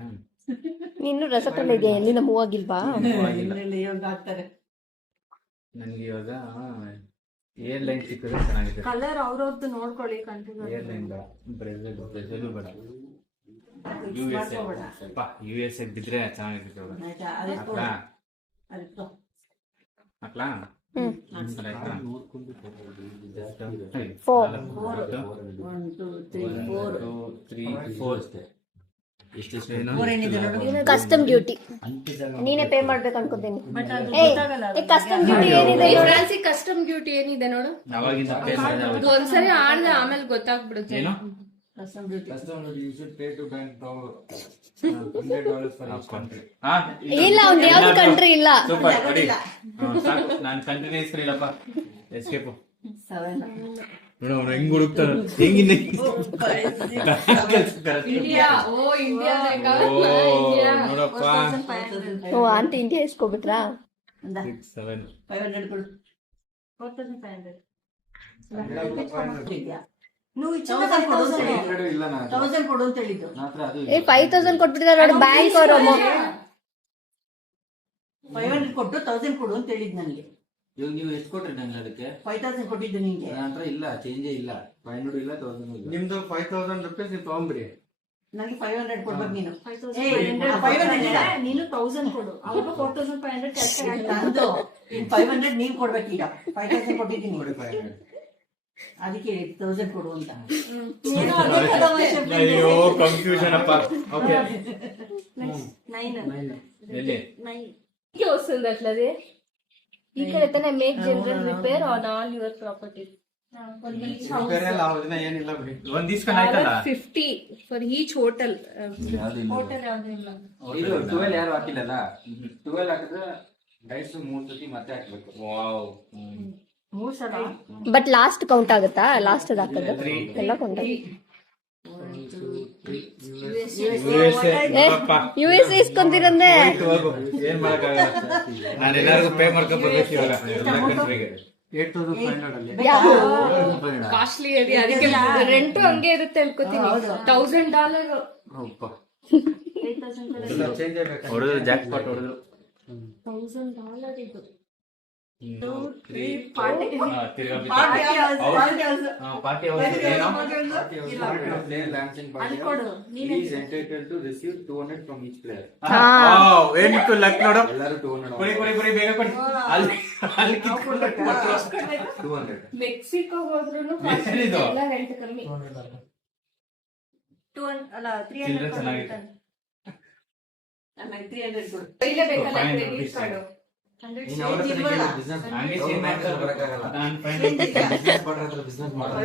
ನೀನು ರೆಸಾರ್ಟಲ್ಲಿ ಇದೆಯಾ? ಎಲ್ಲಿನ ಮೂವ್ ಆಗಿಲ್ವಾ? ನನಗೆ ಇವಾಗ ಏರ್ಲೈನ್ ಸಿಕ್ಕಿದ್ರೆ ಚೆನ್ನಾಗಿದೆ. ಕಲರ್ ಅವ್ರವ್ರದ್ದು ನೋಡ್ಕೊಳ್ಳಿ ಕಂಟಿನ್ಯೂ. ಏರ್ಲೈನ್ ಬೇಡ, ಬ್ರೆಜಿಲ್ ಬೇಡ, USA ಬಿದ್ರೆ ಚೆನ್ನಾಗಿರುತ್ತೆ ಅವಾಗ. ಹಾಕ್ಲಾ? ಹ್ಮ್. ಆಯ್ತಾ? 4. 4 ಏನು? ಕಸ್ಟಮ್ ಡ್ಯೂಟಿ ನೀನೇ ಪೇ ಮಾಡ್ಬೇಕು ಅನ್ಕೋತೀನಿ. ಕಸ್ಟಮ್ ಡ್ಯೂಟಿ ಏನಿದೆ? ಫ್ರಾನ್ಸಿ ಕಸ್ಟಮ್ ಡ್ಯೂಟಿ ಏನಿದೆ ನೋಡು. ಅವಾಗಿಂದ pay ಮಾಡಿದೆ ಅವಾಗ. ಒಂದ್ಸರಿ ಆಡ್ದೆ ಆಮೇಲೆ ಗೊತ್ತಾಗ್ಬಿಡುತ್ತೆ. ಏನು? you should pay to bank $100 for each country. ಹಾ? ಇಲ್ಲ, ಅವ್ನ್ ಯಾವ್ದು ಕಂಟ್ರಿ ಇಲ್ಲ. Super ready. ಸಾಕು, ನಾನು ಕಂಟಿನ್ಯೂಸ್ ಇಲ್ಲಪ್ಪ. ಎಸ್ಕೇಪ್ ನೋಡ ಅವ್ನು ಹೆಂಗ್ ಹುಡುಕ್ತಾನ, ಹೆಂಗಿಂದ ಇಂಡಿಯಾ. ಓ ಇಂಡಿಯಾ ಬೇಕಾ? ಇಂಡಿಯಾ. ನೋಡಪ್ಪ. ಓ ಆಂಟಿ ಇಂಡಿಯಾ ಇಸ್ಕೊಬಿಟ್ರಾ? 6, 7. 4,500. ಇಲ್ಲ ನನ್ನ ಹತ್ರ. 1000 ಕೊಡು ಅಂತ ಹೇಳಿದ್ದು. ನನ್ನ ಹತ್ರ ಅದು 5,000 ಕೊಟ್ಬಿಟ್ಟಿದ್ದಾರೆ ನೋಡಿ ಬ್ಯಾಂಕ್ ಅವರು. 500 ಕೊಟ್ಟು 1000 ಕೊಡು ಅಂತ ಹೇಳಿದ್ ನನಗೆ. ಇವಾಗ ನೀವು ಎಷ್ಟು ಕೊಟ್ರಿ ನಂಗೆ ಅದಕ್ಕೆ? 5000 ಕೊಟ್ಟಿದ್ದು ನಿಂಗೆ. ನನ್ನ ಹತ್ರ ಇಲ್ಲ, ಚೇಂಜೇ ಇಲ್ಲ. 500 ಇಲ್ಲ, 1000 ಇಲ್ಲ. ನಿಮ್ದು 5,000 ರೂಪೀಸ್ ನೀವು ತಗೊಂಬಿಡಿ. ನನಗೆ 500 ಕೊಡ್ಬೇಕು ನೀನು. 500 ಇಲ್ಲ, ನೀನು 1000 ಕೊಡು. ಅವ್ರಿಗೂ 4,500 ಕೆಲಸ ನಂದು 500 ನೀನ್ ಕೊಡ್ಬೇಕು ಈಗ. 5000 ಕೊಟ್ಟಿದ್ದೀನಿ. ಅದಕ್ಕೆ 1000 ಕೊಡು ಅಂತ. ಅಯ್ಯೋ ಕನ್ಫ್ಯೂಷನ್ ಅಪ್ಪ. ಓಕೆ ಎಲ್ಲಿ? क्या वस्तुंది అట్లది ఇక్కడైతేనే make general repair on all your properties ಬೇರೆ ಎಲ್ಲ ಅವ್ರದಿನ ಏನಿಲ್ಲ ಬಿಡಿ. ಒಂದ್ ದಿವ್ಸಕ್ಕೆ ಆಯ್ತಲ್ಲ? 50 ಫಾರ್ ಈಚ್ ಹೋಟೆಲ್. ಹೋಟೆಲ್ ಯಾವ್ದು ಇಲ್ಲ. ಇದು 12 ಯಾರು ಹಾಕಿಲ್ಲಲ್ಲ. 12 ಹಾಕಿದ್ರೆ ಡೈಸ್ 3 ಸತಿ ಮತ್ತೆ ಹಾಕ್ಬೇಕು. ವಾವ್. 3 ಸಲ. ಬಟ್ ಲಾಸ್ಟ್ ಕೌಂಟ್ ಆಗುತ್ತಾ? ಲಾಸ್ಟ್ ಹಾಕೋದು ಎಲ್ಲ ಕೌಂಟ್ ಆಗುತ್ತೆ. USA ನೋಡಪ್ಪ. US ಇಸ್ಕೊಂತಿರಂದೆ. ಹೋಗು, ಏನ್ ಮಾಡಕ್ಕಾಗಲ್ಲ. ನಾನು ಎಲ್ಲರಿಗೂ ಪೇ ಮಾಡ್ಕೊಂಡ್ ಬರ್ಬೇಕು ಇವಾಗ ಎಲ್ಲ ಕಂಟ್ರಿಗೆ. 8,500 ಅಲ್ಲಿ ಕಾಸ್ಟ್ಲಿ ಏರಿಯಾ, ಅದಕ್ಕೆ ರೆಂಟು ಹಂಗೆ ಇರುತ್ತೆ ಅನ್ಕೋತೀನಿ. $1,000 ಅಪ್ಪ. 8,000 ಎಲ್ಲ ಚೇಂಜ್ ಆಗ್ಬೇಕು. ಹೊಡೆದ್ರು ಜಾಕ್ ಪಾಟ್ ಹೊಡೆದ್ರು. $1,000 ಇದು. 2, 3, ಪಾರ್ಟಿ. 4 ತಿರ್ಗಾ ಪಾರ್ಟಿ ಹೌಸ್. ಪಾರ್ಟಿ ಹೌಸ್ ಏನೋ? ಅಲ್ಲಿ ಕೊಡು. He is entitled to receive 200 from each player. Wow, ಏನಿತ್ತು ಲಕ್ ನೋಡು. ಎಲ್ಲರೂ 200. ಕೊಡಿ ಬೇಗ ಕೊಡಿ. ಅಲ್ಲಿ ಕಿತ್ಕೊಂಡು 200. ಮೆಕ್ಸಿಕೋ ಹೋದ್ರೂ ಎಷ್ಟಿದು? ಎಲ್ಲ ರೆಂಟ್ ಕಮ್ಮಿ. 300 ಚೆನ್ನಾಗಿದೆ. ನನಗೆ 300 ಕೊಡು. ಇಲ್ಲೇ ಬೇಕಲ್ಲ Fine, ಕ್ರೆಡಿಟ್ rupees. ಕಾರ್ಡು. ನೀನು ಅವ್ರ ಹತ್ರ ಕೇಳಿ business ಹಂಗೆ change ಮಾಡ್ತಾರೆ. ಬರಕ್ಕಾಗಲ್ಲ. ನಾನು fine. Business partner ಹತ್ರ business ಮಾಡೋದು.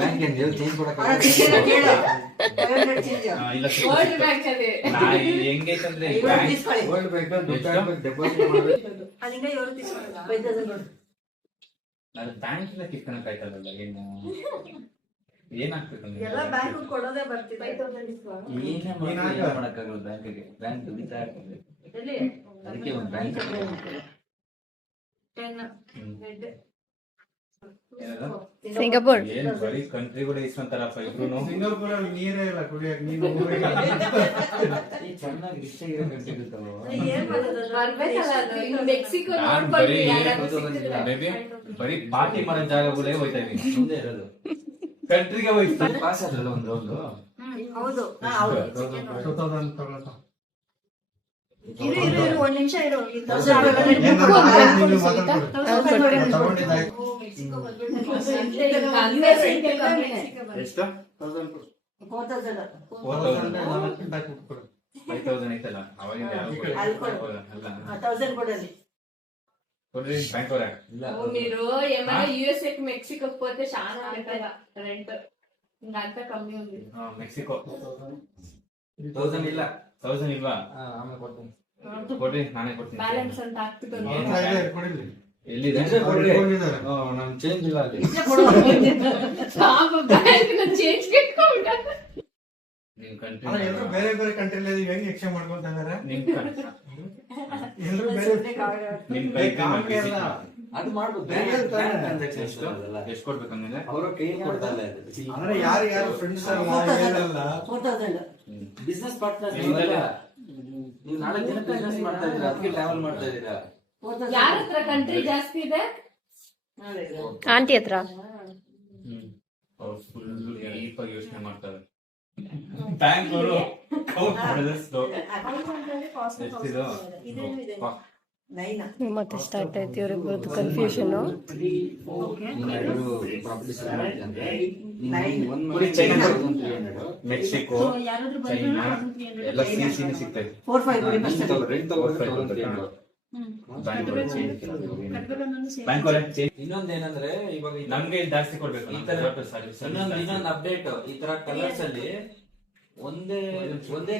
ಬ್ಯಾಂಕ್ ಏನ್ ಹೇಳಿ change ಕೊಡಕ್ಕಾಗಲ್ಲ. ಕೇಳು. 500 change. ಇಲ್ಲ ವರ್ಲ್ಡ್ ಬ್ಯಾಂಕ್ ಅದೇ. ಹೆಂಗೈತಂದ್ರೆ ಇವ್ರು ಬ್ಯಾಂಕ್ తీసుకోవాలి. World Bank ಅಲ್ಲಿ ದುಡ್ಡು ಹಾಕ್ಬೇಕು, deposit ಮಾಡ್ಬೇಕು. ಅಲ್ಲಿಂದ ಇವರು తీసుకోవాలి. 5000 ಕೊಡು. ಅದು ಬ್ಯಾಂಕ್ ಇಂದ ಕಿತ್ಕೊಳಕ್ ಆಯ್ತಲ್ಲ. ಏನು ಏನಾಗ್ಬೇಕು ಎಲ್ಲ ಬ್ಯಾಂಕ್ ಕೊಡೋದೇ ಬರ್ತಿದೆ. 5,000 ಇಸ್ಕೊ. ಏನೇ ಮಾಡಕ್ಕಾಗಲ್ಲ ಬ್ಯಾಂಕಿಗೆ. ಬ್ಯಾಂಕ್ ದುಡಿತಾ ಇರ್ತದೆ. ಎಲ್ಲಿ? ಅದಕ್ಕೆ ಒಂದು ಬ್ಯಾಂಕ್ 10 ರೆಡ್. ಸಿಂಗಾಪುರ್. ಏನ್ ಬರೀ ಕಂಟ್ರಿಗಳು ಇಸ್ಕೊಂತಾರಪ್ಪ ಇಬ್ರು. ಸಿಂಗಾಪುರಲ್ಲಿ ನೀರೇ ಇಲ್ಲ ಕುಡಿಯಕ್ಕೆ. ನೀನು ಊರಿಗೆ ಈ ಚೆನ್ನಾಗಿ ರಿಕ್ಷಾ ಇರೋ ಗಂಟೆ ಇರ್ತಾವ. ಏನ್ ಮಾಡೋದು? ಬರ್ಬೇಕಲ್ಲ ಅದು. ಇನ್ನು ಮೆಕ್ಸಿಕೋ ನಾನ್ ನೋಡ್ಕೊಂಡು ಬರೀ ಯಾರಾದ್ರೂ ಸಿಕ್ಕಿದ್ರೆ. ಬೇಬಿ ಬರೀ ಪಾರ್ಟಿ ಮಾಡೋ ಜಾಗಗಳೇ ಹೋಯ್ತಾ ಇದೀನಿ. ಮುಂದೆ ಇರೋದು ಕಂಟ್ರಿಗೆ ಹೋಯ್ತು. ಪಾಸ್ ಆದ್ರಲ್ಲ ಒಂದು ರೌಂಡ್. ಹೌದು. ಹೌದು. 2,000 ತಗೊಳ್ತಾ. ಇರು ಒಂದ್ ನಿಮಿಷ ಇರು. ತಗೊಂಡಿದ್ದಾಯ್ತು. ಅಲ್ಲೇ ರೆಂಟ್ ಕಮ್ಮಿನೇ. ಎಷ್ಟು? 1,000 ಕೊಡು. 4000. 5,000 ಐತಲ್ಲ ಅವಾಗಿಂದ ಯಾರು ಕೊಡಲ್ಲ. ಅಲ್ಲಿ ಕೊಡು. ಅಲ್ಲ 1000 ಕೊಡಲಿ. ಕೊಡ್ರಿ ಬ್ಯಾಂಕ್ ಅವರೇ. ಇಲ್ಲ మీరు ఏమైనా యుఎస్ఏ కి మెక్సికోకి పోతే చాలా పెట్టగా రెంట్ ఇంకా అంతా కಮ್ಮీ ఉంది. ಮೆಕ್ಸಿಕೋ 1000 ಇಲ್ಲ. 1000 ಇಲ್ವಾ? ಆಮೇಲೆ ಕೊಡ್ತೀನಿ. ಕೊಡ್ರಿ, ನಾನೇ ಕೊಡ್ತೀನಿ. ಬ್ಯಾಲೆನ್ಸ್ ಅಂತ ಆಗ್ತದೆ. ಕೊಡಿಲ್ಲ. ಎಲ್ಲಿದೆ? ಕೊಟ್ಟಿದ್ದಾರೆ. ನಮ್ ಚೇಂಜ್ ಇಲ್ಲ ಅಲ್ಲಿ. ಬ್ಯಾಂಕ್ ಚೇಂಜ್ ಕೆಟ್ಕೊಂಡ. ನೀವು ಕಂಟ್ರಿ ಎಲ್ಲರೂ ಬೇರೆ ಬೇರೆ ಕಂಟ್ರಿಲಿ ಹೆಂಗ್ ಎಕ್ಸ್ಚೇಂಜ್ ಮಾಡ್ಕೊಂತ ಇದಾರೆ ನಿಮ್ ಎಲ್ಲರೂ ಬೇರೆ ನಿಮ್ ಕೈ ಕಾಮ್ಗೆ ಎಲ್ಲ ಅದು ಮಾಡ್ಬೋದು ಎಷ್ಟು ಕೊಡ್ಬೇಕಂದ್ರೆ ಅವರ ಕೈ ಕೊಡ್ತಲ್ಲ ಅಂದ್ರೆ ಯಾರು ಫ್ರೆಂಡ್ಸ್ ಅಲ್ಲ ಏನಲ್ಲ ಬಿಸ್ನೆಸ್ ಪಾರ್ಟ್ನರ್ ನೀವು ನಾಳೆ ದಿನ ಬಿಸ್ನೆಸ್ ಮಾಡ್ತಾ ಇದೀರಾ, ಅದಕ್ಕೆ ಟ್ರಾವೆಲ್ ಮಾಡ್ತಾ ಇದೀರಾ. ಯಾರ ಹತ್ರ ಕಂಟ್ರಿ ಜಾಸ್ತಿ ಇದೆ? ಆಂಟಿ ಹತ್ರ. ಅವ್ರು ಫುಲ್ ಡೀಪ್ ಆಗಿ ಯೋಚನೆ ಮಾಡ್ತಾರೆ. ಬ್ಯಾಂಕ್ ಅವರು ಕೌಂಟ್ ಮಾಡಿದ್ರೆ ಸ್ಲೋ. ಎಷ್ಟಿದು? ಮತ್ತೆ ಸ್ಟಾರ್ಟ್ ಆಯ್ತು ಇವ್ರಿಬ್ಬರದ್ದು ಕನ್ಫ್ಯೂಷನ್. ಮೆಕ್ಸಿಕೋ, ಚೈನಾ ಎಲ್ಲ ಸಿಹಿನೇ ಸಿಗ್ತೈತೆ. ಬ್ಯಾಂಕ್ ಇನ್ನೊಂದೇನಂದ್ರೆ ಇವಾಗ ನಮ್ಗೆ ಜಾಸ್ತಿ ಕೊಡ್ಬೇಕು. ಇನ್ನೊಂದು ಅಪ್ಡೇಟ್, ಈ ತರ ಕಲರ್ಸ್ ಅಲ್ಲಿ ಒಂದೇ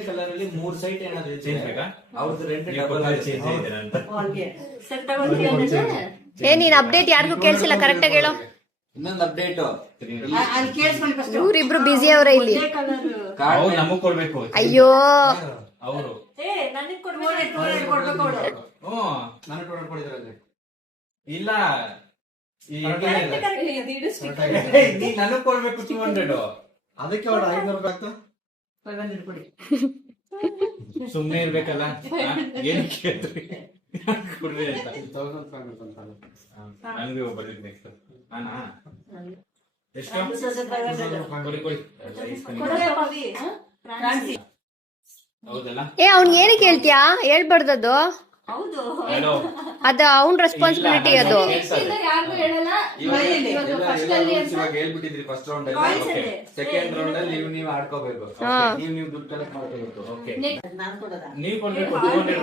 ಕಲರ್ ಅಲ್ಲಿ 3 ಸೈಟ್ ಏನಾದ್ರು ಚೇಂಜ್ ಬೇಕಾ? ಅವ್ರದ್ದು ರೆಂಟ್ ಡಬಲ್ ಚೇಂಜ್ ಇದೆ ಅಂತ. ನೀನ್ ಅಪ್ಡೇಟ್ ಯಾರಿಗೂ ಕೇಳಿಸಿಲ್ಲ, ಕರೆಕ್ಟ್ ಆಗಿ ಹೇಳೋ. ಇನ್ನೊಂದು ಅಪ್ಡೇಟ್, ಇವ್ರಿಬ್ರು ಬಿಸಿ ಅವ್ರ ಇಲ್ಲಿ. ಅವ್ರು ನಮಗ್ ಕೊಡ್ಬೇಕು. ಅಯ್ಯೋ ಅವರು ನನಗೆ ಕೊಡಿದ್ರಲ್ಲಿ ಇಲ್ಲ, ನನಗ್ ಕೊಡ್ಬೇಕು 200. ಅದಕ್ಕೆ ಅವ್ರು 500 ರೂಪಾಯಿ ಆಗ್ತು. ಸುಮ್ನೆ ಇರ್ಬೇಕಲ್ಲ, ಏನ್ ಕೇಳ್ರಿ ಕೊಡ್ರಿ ಅಂತ. ನನ್ಗೆ ಬರ್ಬೇಕು ನೆಕ್ಸ್ಟ್. ಎಷ್ಟು ಕೊಡಿ ಕೊಡಿ. ಹೌದಲ್ಲ? ಅವ್ನ್ ಏನಕ್ಕೆ ಹೇಳ್ತೀಯಾ? ಹೇಳ್ಬಾರ್ದದು, ಹಲೋ, ಅದ ಅವ್ನ್ ರೆಸ್ಪಾನ್ಸಿಬಿಲಿಟಿ ಅದು. ಯಾರಿಗೂ ಹೇಳಲ್ಲ. ಇವಾಗ ಹೇಳ್ಬಿಟ್ಟಿದ್ರಿ ಫಸ್ಟ್ ರೌಂಡ್ ಅಲ್ಲಿ, ಸೆಕೆಂಡ್ ರೌಂಡ್ ಅಲ್ಲಿ ನೀವು ಆಡ್ಕೋಬೇಕು, ನೀವು ದುಡ್ಡು ಕಲೆಕ್ಟ್ ಮಾಡ್ಕೋಬೇಕು. ಓಕೆ, ನೀವು ಕೊಡ್ಬೇಕು 200.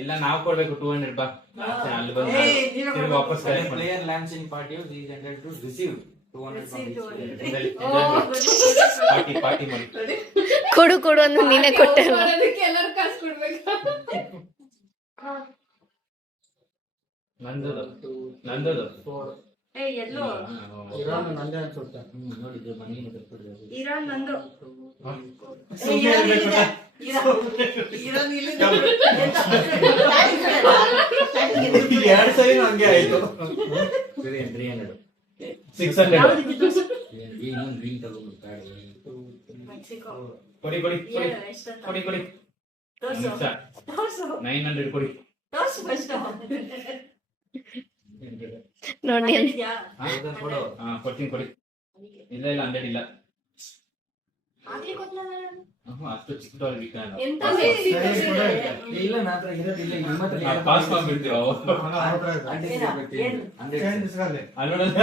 ಇಲ್ಲ, ನಾವು ಕೊಡ್ಬೇಕು 200 ಬಾ. ಅಲ್ಲಿ ಬಂದು ವಾಪಸ್ ಪ್ಲೇಯರ್ ಲ್ಯಾನ್ಸಿಂಗ್ ಪಾರ್ಟಿ ಟು ರಿಸೀವ್ 200 ಪಾರ್ಟಿ ಮಾಡಿ. ಕೊಡು ಅಂದ್ರೆ ನೀನೇ ಕೊಟ್ಟೆ. ಎಲ್ಲರೂ ಕಾಸು ಕೊಡ್ಬೇಕು. ನಂದದು ಎಲ್ಲೋ ಇರಾನ್ ನಂದೇ ಅನ್ಸುತ್ತೆ. ಇರಾನ್ ನಂದು. ಎರಡು ಸರಿ ಹಂಗೆ ಆಯ್ತು. 600 ಕೊಡಿ ಕೊಡಿ ಕೊಡಿ ಕೊಡಿ ಕೊಡಿ. 900 ಕೊಡಿ. ನೋಡಿ ಕೊಡ್ತೀನಿ ಕೊಡಿ. ಇಲ್ಲ 100 ಇಲ್ಲ. ಅಷ್ಟು ಚಿಕ್ಕದವ್ರಿಗೆ ಇಲ್ಲ, ನಾ ಹತ್ರ ಇರೋದಿಲ್ಲ, ನಿಮ್ಮ ಹತ್ರ ಪಾಸ್ ಮಾಡ್ಬಿಡ್ತೀವಿ.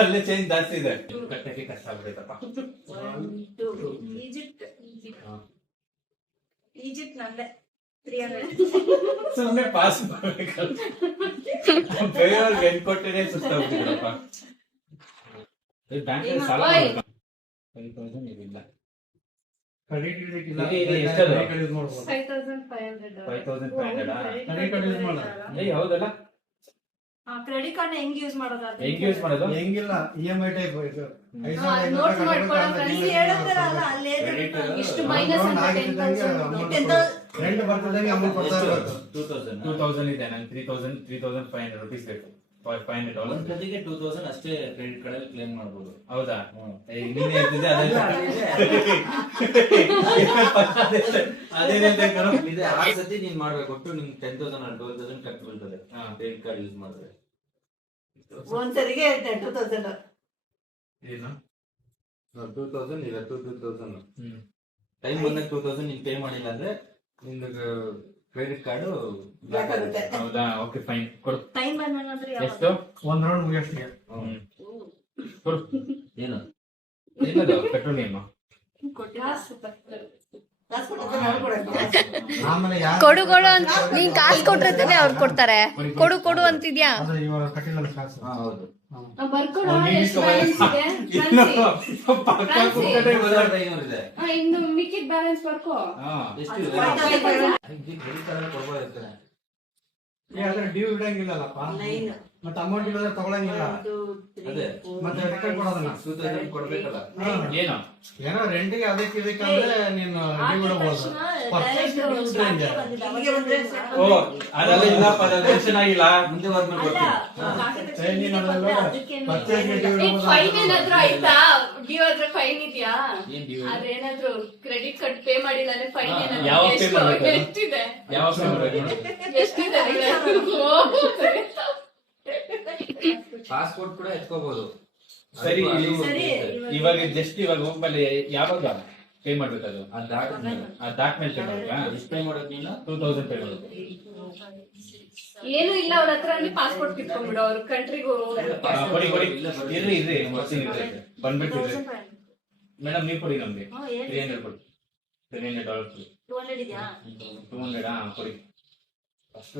ಅಲ್ಲೇ ಚೇಂಜ್ ಜಾಸ್ತಿ ಇದೆ, ಕಟ್ಟಕ್ಕೆ ಕಷ್ಟ ಆಗ್ಬಿಡೈತಪ್ಪ. ಈಜಿಪ್ಟ್ ನಂದೆ 300. ಸುಮ್ಮನೆ ಪಾಸ್ ಮಾಡ್ಬೇಕಲ್ಲ, ಬೇರೆಯವ್ರಿಗೆ ಹೆಣ್ ಕೊಟ್ಟಿದ್ರೆ ಸುಸ್ತಾಗ್ಬಿಟ್ಟಿರಪ್ಪ. ಬ್ಯಾಂಕ್ ಸಾಲ 5,000 ಇದಿಲ್ಲ. ಎಷ್ಟದು? 5,500. ಹೌದಲ್ಲ? ಕ್ರೆಡಿಟ್ ಕಾರ್ಡ್ ಹೆಂಗ್ ಯೂಸ್ ಮಾಡೋದು? ಹೆಂಗಿಲ್ಲ, EMI ಟೈಪ್ ಇದು. ಇಷ್ಟು ಮೈನಸ್ ರೆಂಟ್ ಬರ್ತದಂಗೆ ಅಮೌಂಟ್ ಕೊಡ್ತಾ ಇರ್ಬೇಕು. 2,000 ಇದೆ, ನಂಗೆ 3,500 rupees ಬೇಕು. $500 ಜೊತೆಗೆ 2,000 ಅಷ್ಟೇ ಕ್ರೆಡಿಟ್ ಕಾರ್ಡ್ ಅಲ್ಲಿ ಕ್ಲೇಮ್ ಮಾಡಬಹುದು. ಹೌದಾ? ನೀನೇ ಹೇಳ್ತಿದ್ದೆ ಇದೆ. 6 ಸತಿ ನೀನ್ ಮಾಡ್ಬೇಕು, ಒಟ್ಟು ನಿಮ್ಗೆ 10,000 or 12,000 ಖರ್ಚು ಬೀಳ್ತದೆ ಕ್ರೆಡಿಟ್ ಕಾರ್ಡ್ ಯೂಸ್ ಮಾಡಿದ್ರೆ. ಒಂದ್ಸರಿಗೆ 2,000 ಏನು 2,000 ಇಲ್ಲ 2,000 ಟೈಮ್ ಬಂದಾಗ 2,000 ನೀನ್ ಪೇ ಮಾಡಿಲ್ಲ ಅಂದ್ರೆ ನಿಮ್ದು ಕ್ರೆಡಿಟ್ ಕಾರ್ಡ್ ಬ್ಲಾಕ್ ಆಗುತ್ತೆ. ಹೌದಾ? ಓಕೆ ಫೈನ್, ಕೊಡು. ಟೈಮ್ ಬಂದ್ರೆ ಎಷ್ಟು? ಒಂದ್ ರೌಂಡ್ ಮುಗಿಯಷ್ಟಿಗೆ ಕೊಡು. ಏನು ಏನದು? ಪೆಟ್ರೋಲಿಯಂ ಆಮೇಲೆ ಕೊಡು ಅಂತ ನೀನ್ ಕಾಸು ಕೊಟ್ರೆ ಅವ್ರು ಕೊಡ್ತಾರೆ. ಕೊಡು ಅಂತಿದ್ಯಾ? ಅದು ಇವಾಗ ಕಟ್ಟಿಲ್ಲ ಕಾಸು. ಹೌದು. ಬರ್ಕೊಡೋ ಎಷ್ಟು ಬ್ಯಾಲೆನ್ಸ್ ಇದೆ? ಇದೆ. ಇನ್ನು ಮಿಕ್ಕಿದ ಬ್ಯಾಲೆನ್ಸ್ ಬರ್ಕೋ. ಎಷ್ಟು ಕ್ರೆಡಿಟ್ ಕಾರ್ಡ್ ಕೊಡ್ಬೋದಿರ್ತಾರೆ. ಅದ್ರ ಡ್ಯೂ ಇಡಂಗಿಲ್ಲಲ್ಲಪ್ಪ. ಮತ್ತೆ ಅಮೌಂಟ್ ಇಲ್ಲದ್ರೆ ತಗೊಳಂಗಿಲ್ಲ. ಅದೇ ಮತ್ತೆ ರಿಟರ್ನ್ ಕೊಡೋದನ್ನ 2000 ಕೊಡ್ಬೇಕಲ್ಲ. ಏನೋ ಏನೋ ರೆಂಟಿಗೆ ಅದಕ್ಕೆ ಇದಕ್ಕೆ ಅಂದ್ರೆ ನೀನು ಡ್ಯೂ ಬಿಡಬಹುದು. ಇಲ್ಲಿಗೆ ಬಂದ್ರೆ ಓ ಅದೆಲ್ಲ ಇಲ್ಲಪ್ಪ, ಅದು ಟೆನ್ಷನ್ ಆಗಿಲ್ಲ. ಮುಂದೆ ಹೋದ್ಮೇಲೆ ಕೊಡ್ತೀನಿ. ಫೈನ್ ಏನಾದ್ರು ಆಯ್ತಾ? ಡ್ಯೂ ಆದ್ರೆ ಫೈನ್ ಇದೆಯಾ? ಏನ್ ಡ್ಯೂ? ಅದೇನಾದ್ರು ಕ್ರೆಡಿಟ್ ಕಾರ್ಡ್ ಪೇ ಮಾಡಿಲ್ಲ ಅಂದ್ರೆ ಫೈನ್ ಯಾವ pay ಮಾಡ್ಬೇಕು? ಎಷ್ಟಿದೆ? ಯಾವ ಸಮಯ ಎಷ್ಟಿದೆ? ಪಾಸ್ಪೋರ್ಟ್ ಕೂಡ ಎತ್ಕೋಬಹುದು. ಸರಿ ಸರಿ. ಇವಾಗ ಜಸ್ಟ್ ಇವಾಗ ಹೋಗ್ಬಲ್ಲಿ ಯಾವಾಗ ಪೇ ಮಾಡ್ಬೇಕದು? ಅದು ದಾಟಿದ್ಮೇಲೆ ಡಾಕ್ಯುಮೆಂಟ್ ಪೇ ಮಾಡ್ಬೇಕಾ? ಎಷ್ಟು ಪೇ ಮಾಡೋದು ನೀನು? 2000 ಪೇ ಮಾಡ್ಬೇಕು. ಏನು ಇಲ್ಲ ಅವ್ರ ಹತ್ರ ಪಾಸ್ಪೋರ್ಟ್ ಕಿತ್ಕೊಂಡ್ಬಿಡು, ಅವ್ರ ಕಂಟ್ರಿಗೆ ಕೊಡಿ ಕೊಡಿ, ಇರ್ರಿ ಇರ್ರಿ ಬರ್ತೀನಿ, ಬಂದ್ಬಿಟ್ಟಿರ್ರಿ. ಮೇಡಮ್ ನೀವು ಕೊಡಿ ನಮ್ಗೆ $300 ಕೊಡಿ. $300 ಕೊಡಿ. 200 ಇದೆಯಾ? 200 ಕೊಡಿ. ಫಸ್ಟ್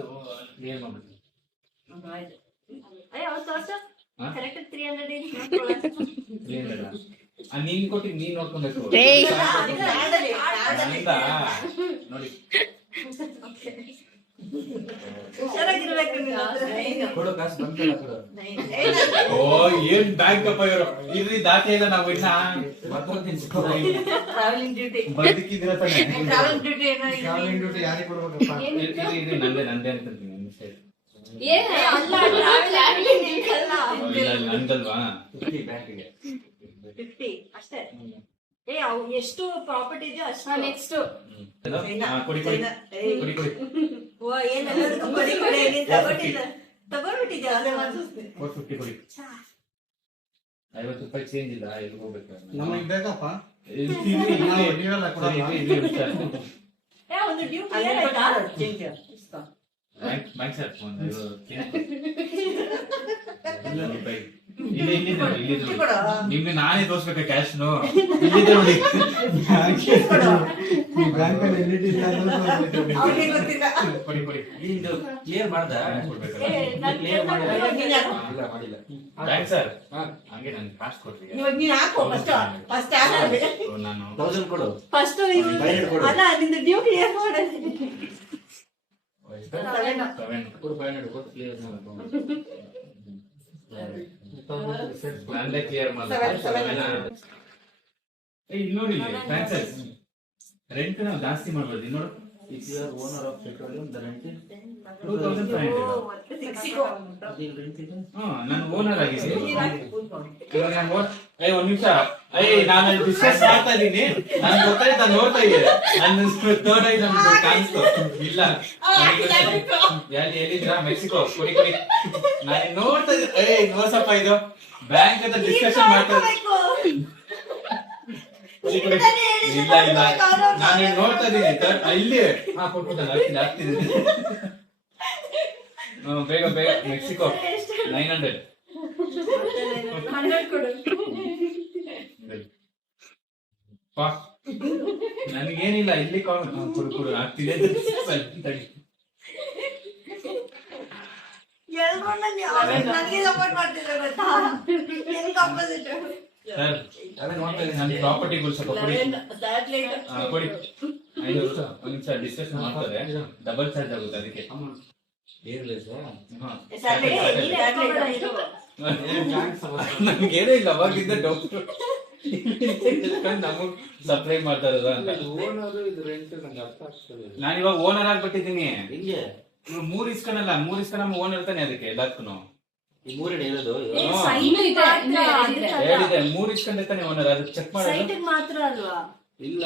ಕ್ಲಿಯರ್ ಮಾಡ್ಬಿಡ್ತೀನಿ. ಅಯ್ಯೋ ಅವತ್ತು ಹಾ? ಕರೆಕ್ಟ್ 300 300 ನೀನ್ ಕೊಟ್ಟಿ ನೀನ್ ನೋಡ್ಕೊಬೇಕು. ಏಯ್. ನನ್ನಿಂದ ನೋಡಿ ಹುಷಾರಾಗಿರ್ಬೇಕು ನೀನು. ಕೊಡು ಕಾಸು ಬಂತಲ್ಲ ಕೊಡು. ಓ ಏನ್ ಬ್ಯಾಂಕ್ ಅಪ್ಪ ಇವರು. ಇರ್ರಿ ದಾಖಲೆ ಇಲ್ಲ ನಾವು ಇನ್ನ ಟ್ರಾವೆಲಿಂಗ್ ಡ್ಯೂಟಿ ಬದುಕಿದ್ರ ತಾನೆ. ಟ್ರಾವೆಲಿಂಗ್ ಡ್ಯೂಟಿ ಏನೋ ಇದೆ. ಟ್ರಾವೆಲಿಂಗ್ ಡ್ಯೂಟಿ ಯಾರಿಗೆ ಕೊಡ್ಬೇಕಪ್ಪ? ಇರ್ರಿ ನಂದೇ ಅಂತೀನಿ. ಏನ್ ಅಲ್ಲ ಟ್ರಾವೆಲಿಂಗ್ ಅಲ್ಲ. ನಂದಲ್ವಾ? 50 ಬ್ಯಾಂಕಿಗೆ 50 ಅಷ್ಟೇ. ಅವು ಎಷ್ಟು ಪ್ರಾಪರ್ಟಿ ಇದೆಯೋ ಅಷ್ಟು. ನೆಕ್ಸ್ಟ್ ಕೊಡಿ ಕೊಡಿ ಕೊಡಿ ಕೊಡಿ. ಓ ಏನೆಲ್ಲದಕ್ಕೂ ಕೊಡಿ ಕೊಡಿ ನೀನ್ ತಗೊಂಡ್ಬಿಟ್ಟಿದ್ಯಾ? ಅದೇ ಅನ್ಸುತ್ತೆ. 450 ಕೊಡಿ. ₹50 ಚೇಂಜ್ ಇಲ್ಲ. ಇಲ್ಲಿ ಹೋಗ್ಬೇಕು ನಮಗೆ ಬೇಕಪ್ಪ. ಇಲ್ಲಿ ನೀವೆಲ್ಲ ಕೊಡಲ್ಲ. ಒಂದು ಡ್ಯೂ ಕ್ಲಿಯರ್ ಆಯ್ತಾ? ಬ್ಯಾಂಕ್ ಸರ್ ನಿಮ್ಗೆ ನಾನೇ ತೋರ್ಸ್ಬೇಕ ಕ್ಯಾಶ್ನು. ಇಲ್ಲಿದೆ ನೋಡಿ. ಬ್ಯಾಂಕಲ್ಲಿ ಎಲ್ಲಿಟ್ಟಿದ್ಯಾ ಅನ್ನೋದು ಅವ್ರಿಗೆ ಗೊತ್ತಿಲ್ಲ. ಕೊಡಿ ಕೊಡಿ. ನಿಂದು ಕ್ಲಿಯರ್ ಮಾಡ್ದ? ಕ್ಲಿಯರ್ ಮಾಡಿಲ್ಲ. ಇಲ್ಲ ಮಾಡಿಲ್ಲ. ಬ್ಯಾಂಕ್ ಸರ್ ಹಂಗೆ ನನ್ಗೆ ಕಾಸ್ಟ್ ಕೊಡ್ರಿ. ಇವಾಗ ನೀನ್ ಹಾಕೋ ಫಸ್ಟ್ ನಾನು 1000 ಕೊಡು. ಫಸ್ಟ್ ಅಲ್ಲ ನಿಂದು ಡ್ಯೂ ಕ್ಲಿಯರ್ ಮಾಡೋದು. 7 ಕೊಡು 500 ಕೊಡು ಕ್ಲಿಯರ್ ಮಾಡ್ಕೊ. ನಂದೇ ಕ್ಲಿಯರ್ ನೋಡಿ ಫ್ರಾಂಚೈಸ್ ರೆಂಟ್ ನಾವು ಜಾಸ್ತಿ ಮಾಡ್ಬೋದು. ನೋಡು If you are owner of petroleum, the rent is 2500. ನಾನು ಓನರ್ ಆಗಿದ್ದೀನಿ. ಇವಾಗ ನಾನು ಒಂದ್ ನಿಮಿಷ ನಾನು ಡಿಸ್ಕಸ್ ಮಾಡ್ತಾ ಇದ್ದೀನಿ. ನಾನು ಗೊತ್ತಾಯ್ತು, ನಾನು ನೋಡ್ತಾ ಇದ್ದೀನಿ. ನಾನು ಥರ್ಡ್ ನಮ್ದು ಕಾಣಿಸ್ತು ಇಲ್ಲ. ಎಲ್ಲಿದ್ರಾ? ಮೆಕ್ಸಿಕೋ. ಕೊಡಿ ಕೊಡಿ. ನಾನು ನೋಡ್ತಾ ಇದ್ದೀನಿ. ನೋಡ್ಸಪ್ಪ ಇದು ಬ್ಯಾಂಕ್ ಅಂತ ಡಿಸ್ಕಷನ್ ಮಾಡ್ತಾ ಇಲ್ಲ ಇಲ್ಲ ನಾನು ನೋಡ್ತಾ ಇದ್ದೀನಿ. ಇಲ್ಲಿ ಕೊಟ್ಬಿಟ್ಟಲ್ಲ ಆಗ್ತಿದ್ದೀನಿ. ಬೇಗ ಬೇಗ. ಮೆಕ್ಸಿಕೋ 900 ನನಗೇನಿಲ್ಲ. ಇಲ್ಲಿ ಕೊಡು ಕೊಡು ಆಗ್ತಿದೆ. ನನಗೆ ಸಪೋರ್ಟ್ ಮಾಡ್ತಿದ್ರು ಗೊತ್ತಾ? ನನಗೆ ಆಪೋಸಿಟ್. ಸರ್ ನನ್ನ ಪ್ರಾಪರ್ಟಿಗಳು ಸ್ವಲ್ಪ ಕೊಡಿ. ಕೊಡಿ 500. ಒಂದ್ ನಿಮಿಷ ಡಿಸ್ಕಷನ್ ಮಾಡ್ತಾರೆ. ಡಬಲ್ ಚಾರ್ಜ್ ಆಗುತ್ತೆ ಅದಕ್ಕೆ. ನನ್ಗೇನೂ ಇಲ್ಲ. ಅವಾಗಿದ್ದ ಡಾಕ್ಟರ್ ನಮಗ್ ಸಪ್ಲೈ ಮಾಡ್ತಾ ಇರೋದು ಅಂತ. ನಾನು ಇವಾಗ ಓನರ್ ಆಗ್ಬಿಟ್ಟಿದ್ದೀನಿ. ಹಿಂಗೆ 3 ಇಸ್ಕನಲ್ಲ, 3 ಇಸ್ಕ ನಮ್ಮ ಓನರ್ ತಾನೆ ಅದಕ್ಕೆ ಎಲ್ಲದಕ್ಕೂ. ಈ ಮೂರನೇ ಹೇಳೋದು ಹೇಳಿದೆ 3 ಇಸ್ಕೊಂಡೆ ತಾನೆ ಓನರ್. ಅದು ಚೆಕ್ ಮಾಡೋದು ಮಾತ್ರ ಅಲ್ವಾ? ಇಲ್ಲ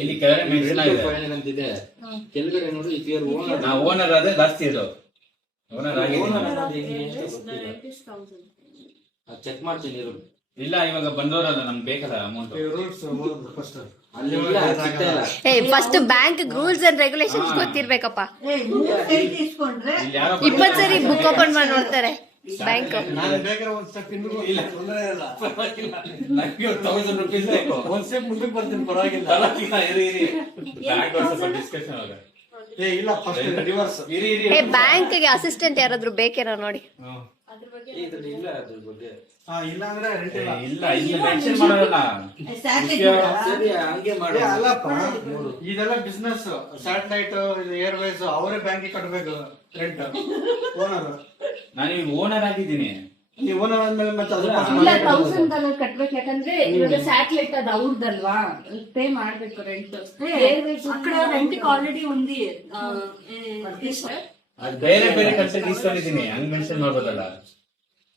ಇಲ್ಲಿ ಕೆಳಗಡೆ ಮೆನ್ಷನ್ ಆಗಿದೆ. ಅಂತಿದೆ ಕೆಳಗಡೆ ನೋಡು. ಇಫ್ ಯು ಆರ್ ಓನರ್, ನಾವು ಓನರ್ ಆದ್ರೆ ಜಾಸ್ತಿ ಇದು. ಓನರ್ ಆಗಿ ಚೆಕ್ ಮಾಡ್ತೀನಿ ಇರು. ಇಲ್ಲ ಇವಾಗ ಬಂದವರಲ್ಲ ನಮ್ಗೆ ಬೇಕಲ್ಲ ಅಮೌಂಟ್. ರೂಲ್ಸ್ ಫಸ್ಟ್ ಅಲ್ಲಿ ಸಿಗ್ತಾ ಇಲ್ಲ. First bank rules and regulations ಗೊತ್ತಿರ್ಬೇಕಪ್ಪ. ಇಸ್ಕೊಂಡ್ರೆ ಇಲ್ಲಿ ಯಾರೋ 20 ಸರಿ ಬುಕ್ ಓಪನ್ ಮಾಡಿ ನೋಡ್ತಾರೆ ಬ್ಯಾಂಕ್. ನಾನು ಬೇಕಾದ್ರೆ ಒಂದ್ ಸ್ಟೆಪ್ ಹಿಂದೆ ಇಲ್ಲ. ತೊಂದರೆ ಇಲ್ಲ. ನನಗೆ 1000 ರೂಪೀಸ್ ಬೇಕು. ಒಂದ್ ಸ್ಟೆಪ್ ಮುಂದಕ್ಕೆ ಬರ್ತೀನಿ, ಪರವಾಗಿಲ್ಲ. ಇರಿ ಇರಿ ಬ್ಯಾಂಕ್ ಸ್ವಲ್ಪ ಡಿಸ್ಕಷನ್ ಆಗ. ಇಲ್ಲ ಫಸ್ಟ್ ರಿವರ್ಸ್. ಇರಿ ಇರಿ ಬ್ಯಾಂಕ್ಗೆ ಅಸಿಸ್ಟೆಂಟ್ ಯಾರಾದ್ರೂ ಬೇಕೇನೋ ನೋಡಿ. ಇದ್ರಲ್ಲಿ ಇಲ್ಲ ಅದ್ರ ಬಗ್ಗೆ. ಇಲ್ಲ ಅಂದ್ರೆ ರೆಂಟ್ ಇಲ್ಲ. ಇಲ್ಲ ಇಲ್ಲಿ ಮೆನ್ಷನ್ ಮಾಡೋಲ್ಲ. ಸರಿ ಹಂಗೆ ಮಾಡು. ಅಲ್ಲಪ್ಪ, ಇದೆಲ್ಲ ಬಿಸ್ನೆಸ್. ಸ್ಯಾಟಲೈಟ್, ಏರ್ವೇಸ್ ಅವರೇ ಬ್ಯಾಂಕಿಗೆ ಕಟ್ಟಬೇಕು. ಓನರ್ ನಾನೀಗ ಓನರ್ ಆಗಿದ್ದೀನಿ. ಈ ಓನರ್ ಆದ್ಮೇಲೆ ಮತ್ತೆ ಅದು ಇಲ್ಲ $1000 ಕಟ್ಬೇಕು, ಯಾಕಂದ್ರೆ ಇವಾಗ ಸ್ಯಾಟಲೈಟ್ ಅದು ಅವ್ರದಲ್ವಾ, ಪೇ ಮಾಡ್ಬೇಕು ರೆಂಟ್. అక్కడ రెంట్కి ఆల్రెడీ ఉంది ಅದು ಬೇರೆ ಬೇರೆ ಕಂಟ್ರಿ తీసుಕೊಂಡಿದ್ದೀನಿ, ಹಂಗ್ ಮೆನ್ಷನ್ ಮಾಡ್ಬೋದಲ್ಲ.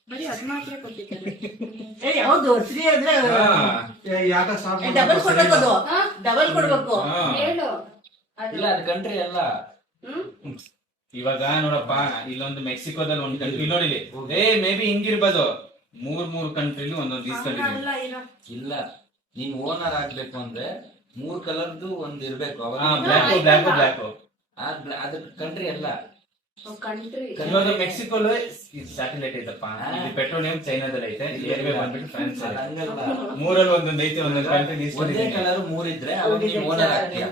ಬರೀ ಅದ್ ಮಾತ್ರ ಕೊಟ್ಟಿದ್ದಾರೆ. ಹೌದು ಫ್ರೀ ಅಂದ್ರೆ ಈ ಆಟ ಸ್ಟಾಪ್ ಡಬಲ್ ಕೊಡ್ಬೇಕು, ಅದು ಡಬಲ್ ಕೊಡ್ಬೇಕು. ಹೇಳು ಇಲ್ಲ ಅದು ಕಂಟ್ರಿ ಅಲ್ಲ. ಇವಾಗ ನೋಡಪ್ಪ, ಇಲ್ಲೊಂದು ಮೆಕ್ಸಿಕೋದಲ್ಲಿ ಒಂದ್ ಕಂಟ್ರಿ ನೋಡಿಲಿ, ಮೇ ಬಿ ಹಿಂಗಿರ್ಬೋದು, ಮೂರ್ ಕಂಟ್ರಿಲಿ ಒಂದೊಂದು తీసుಕೊಂಡಿದ್ದೀನಿ. ಇಲ್ಲ, ನೀನ್ ಓನರ್ ಆಗ್ಬೇಕು ಅಂದ್ರೆ 3 ಕಲರ್ದು ಒಂದ್ ಇರ್ಬೇಕು. ಬ್ಲ್ಯಾಕ್ ಅದ್ರ ಕಂಟ್ರಿ ಅಲ್ಲ. ಕಂಟ್ರಿ ಇವಾಗ ಮೆಕ್ಸಿಕೋಲು ಸ್ಯಾಟಲೈಟ್ ಐತಪ್ಪ, ಇಲ್ಲಿ ಪೆಟ್ರೋಲಿಯಂ ಚೈನಾದಲ್ಲಿ ಐತೆ, ಏರ್ವೇ ಬಂದ್ಬಿಟ್ಟು ಫ್ರಾನ್ಸ್ ಅಲ್ಲಿ. ಹಂಗಲ್ಲ, ಮೂರಲ್ಲಿ ಒಂದೊಂದು ಐತೆ, ಒಂದೊಂದು ಕಂಟ್ರಿ ಒಂದೇ తీసుಕೊಂಡಿದ್ದೀನಿ. ಕಲರ್ 3 ಇದ್ರೆ ಅವಾಗ ನೀನ್ ಓನರ್ ಆಗ್ತೀಯ.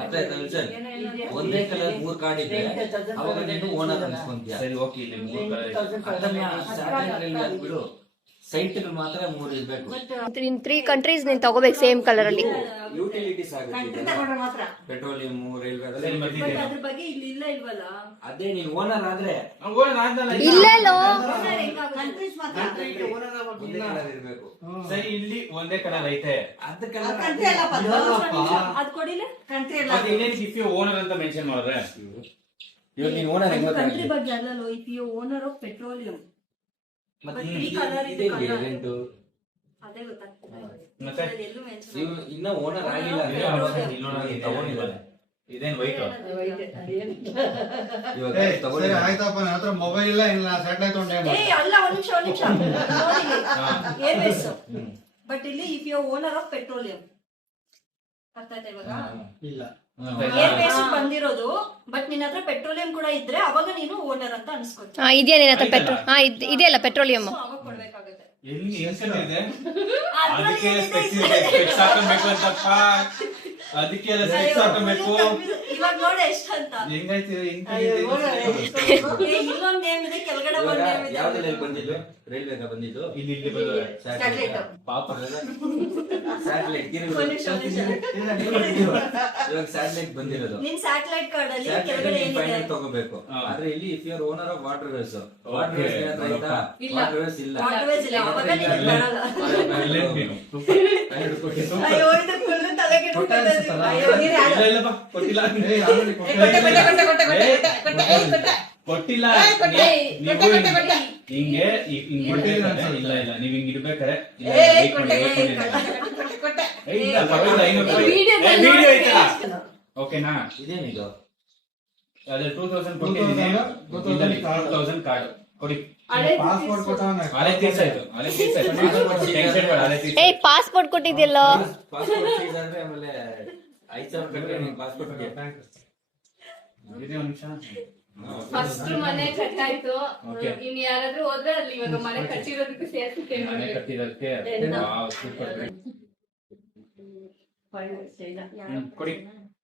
ಅರ್ಥ ಆಯ್ತಾ ವಿಲ್ಸನ್? ಒಂದೇ ಕಲರ್ 3 ಕಾರ್ಡ್ ಇದ್ರೆ ಅವಾಗ ನೀನು ಓನರ್ ಅನ್ಸ್ಕೊಂತೀಯ. ಸರಿ ಓಕೆ, ಇಲ್ಲಿ 3 ಕಲರ್ ಐತೆ. ಅದನ್ನ ಸ್ಯಾಟಲೈಟ್ ಬಿಡು, ಸೈಟ್ಗಳು ಮಾತ್ರ 3 ಇರ್ಬೇಕು. ಇನ್ 3 countries ನೀನ್ ತಗೋಬೇಕು ಸೇಮ್ ಕಲರ್ ಅಲ್ಲಿ. ಯುಟಿಲಿಟೀಸ್ ಕಂಟ್ರಿ ಆಗುತ್ತೆ, ತಗೊಂಡ್ರೆ ಮಾತ್ರ. ಪೆಟ್ರೋಲಿಯಂ, ರೈಲ್ವೆ ಸರಿ, ಅದೆಲ್ಲ ಮತ್ತೆ ಬಟ್ ಇದೇನು? ಅದ್ರ ಬಗ್ಗೆ ಇಲ್ಲಿ ಇಲ್ಲ ಇಲ್ವಲ್ಲ. ಅದೇ ನೀನ್ ಓನರ್ ಆದ್ರೆ ಓನರ್ ಆದ್ನಲ್ಲ ಈಗ. ಇಲ್ಲೆಲ್ಲೋ ಕಂಟ್ರೀಸ್ ಮಾತ್ರ. ಒಂದೇ ಕಲರ್ ಇರ್ಬೇಕು. ಸರಿ, ಇಲ್ಲಿ ಒಂದೇ ಕಲರ್ ಐತೆ. ಅರ್ಧ ಕಲರ್ ಕಂಟ್ರಿ ಅಲ್ಲಪ್ಪ ಅದು. ಅದ್ ಕೊಡಿಲ್ಲ ಕಂಟ್ರಿ ಅಲ್ಲ. ಮತ್ತೆ ಇನ್ನೇನು ಇಫ್ ಯು ಓನರ್ ಅಂತ ಮೆನ್ಷನ್ ಮಾಡಿದ್ರೆ ಇವಾಗ ನೀನ್ ಓನರ್ ಹೆಂಗ್ ಕಂಟ್ರಿ ಗೊತ್ತಾಗ್ಲಿ? ಬಗ್ಗೆ ಅಲ್ಲಲ್ಲ, if you owner of petroleum ಮತ್ತೆ but ಈ colour ಇದೆ ಇದು colour. ರೆಂಟು. ಅದೇ ಗೊತ್ತಾಗ್ತದೆ. ಮತ್ತೆ ಎಲ್ಲೂ mention ಇವ್ ಇನ್ನ ಓನರ್ ಆಗಿಲ್ಲ ಅಂದ್ರೆ ಇಲ್ಲಿ ನೋಡೋಣ, ಇಲ್ಲಿ ತಗೊಂಡಿದ್ದಾನೆ. ಇದೇನ್ ವೈಟ್? ಇವಾಗ ಸರಿ ತಗೊಳ್ಳಿ. ಆಯ್ತಪ್ಪ, ನನ್ನ ಹತ್ರ ಮೊಬೈಲ್ ಇಲ್ಲ, ಇಲ್ಲ ಸ್ಯಾಟಲೈಟ್ ತೊಗೊಂಡೆ. ಅಲ್ಲ, ಒಂದ್ ನಿಮಿಷ ಏರ್ವೇಸ್. ಬಟ್ ಇಲ್ಲಿ if you owner of petroleum, ಅರ್ಥ ಆಯ್ತಾ ಇವಾಗ? ಇಲ್ಲ ಏರ್ವೇಸ್ ಬಂದಿರೋದು, ಬಟ್ ನಿನ್ನ ಹತ್ರ ಪೆಟ್ರೋಲಿಯಂ ಕೂಡ ಇದ್ರೆ ಅವಾಗ ನೀನು ಓನರ್ ಅಂತ ಅನ್ಸ್ಕೊಳ್ತೀನಿ. ಇದೆಯಾ ನಿನ್ನ ಹತ್ರ ಪೆಟ್ರೋಲ್? ಇದೆಯಲ್ಲ ಪೆಟ್ರೋಲಿಯಂ. So ಅವಾಗ ಕೊಡ್ಬೇಕಾಗುತ್ತೆ. ಎಲ್ಲಿ ಇದೆ? ಅದ್ರಲ್ಲಿ ಅದಕ್ಕೆ ಏನಿದೆ? ಸ್ಪೆಕ್ಸ್ ಹಾಕಬೇಕು ಅಂತಪ್ಪ, ಅದಕ್ಕೆಲ್ಲ ಸ್ಪೆಕ್ಸ್ ಹಾಕಬೇಕು. ಇವಾಗ ನೋಡಿ ಎಷ್ಟು ಅಂತ. ಹೆಂಗಾಯ್ತು? ಇಲ್ಲೊಂದ್ ನೇಮ್ ಇದೆ, ಕೆಳಗಡೆ ಇವಾಗ ಒಂದ್ ನೇಮ್ ಇದೆ. ಯಾವ್ದ್ರಲ್ಲಿ ಬಂದಿದ್ದು? ರೈಲ್ವೆಗ ಬಂದಿದ್ದು? ಇಲ್ಲಿ ಬಂದಿದೆ. Satellite. ಪಾಪ ಸ್ಯಾಟಲೈಟ್ ಒಂದ್ ನಿಮಿಷ. ಇವಾಗ ಸ್ಯಾಟಲೈಟ್ ಬಂದಿರೋದು. ನಿನ್ ಸ್ಯಾಟಲೈಟ್ ಕಾರ್ಡ್ ಅಲ್ಲಿ ಕೆಳಗಡೆ ಸ್ಯಾಟಲೈಟ್ ಏನಿದೆ? ಫೈನಲ್ ತಗೋಬೇಕು. ಹಾ. ಆದ್ರೆ ಇಲ್ಲಿ if you owner of waterways, Okay. Waterways ಆಯ್ತಾ? ಇಲ್ಲ. ವಾಟರ್ ವೇಸ್ ಇಲ್ಲ. Waterways ಇಲ್ಲ, ಅವಾಗ ನಿನಗೆ ಬರಲ್ಲ. ಅಯ್ಯೋ, ಇದು full ತಲೆಗೆ ಕೊಟ್ಟಾರೆ ಹಿಡ್ಕೊಂಡು ಅನ್ಸುತ್ತಲ್ಲ? ಅಯ್ಯೋ, ನೀನ್ ಯಾರು? ಇಲ್ಲಪ್ಪ, ಕೊಟ್ಟಿಲ್ಲ. ಆಲ್ರೆಡಿ ಕೊಟ್ಟಿಲ್ಲ. ನೀವು ಹಿಂಗೆ ಇಲ್ಲ ನೀವ್ ಹಿಂಗ್ ಇರ್ಬೇಕಾರೆ ವಿಡಿಯೋ ಐತಲ್ಲ, ಓಕೆನಾ? ಇದೇನಿದು? ಅದೇ 2000 ಕೊಟ್ಟಿದ್ದೀನಿ, 2000 ಕಾರ್ಡ್ ಕೊಡಿ. ಪಾಸ್ಪೋರ್ಟ್ ಕೊಟ್ಟವನ. ಹಳೆ ತೀರ್ಸಾಯ್ತು. ಪಾಸ್ಪೋರ್ಟ್ ಕೊಟ್ಟಿದ್ಯಲ್ಲ. ಪಾಸ್ಪೋರ್ಟ್ ಫೀಸ್ ಅಂದ್ರೆ ಆಮೇಲೆ 5,000 ರೂಪಾಯಿ ನಿನ್ ಪಾಸ್ಪೋರ್ಟ್ ಗೆ. ಒಂದ್ ನಿಮಿಷ. ಫಸ್ಟ್ ಮನೆ ಕಟ್ಟಾಯ್ತು, Okay. ಇನ್ ಯಾರಾದ್ರೂ ಹೋದ್ರೆ ಅಲ್ಲಿ ಇವಾಗ ಮನೆ ಕಟ್ಟಿರೋದಕ್ಕೆ ಸೇರ್ಸಿ pay ಮನೆ ಮಾಡ್ಬೇಕು. ಕಟ್ಟಿದಕ್ಕೆ ವಾವ್, ಸೂಪರ್. ಕೊಡಿ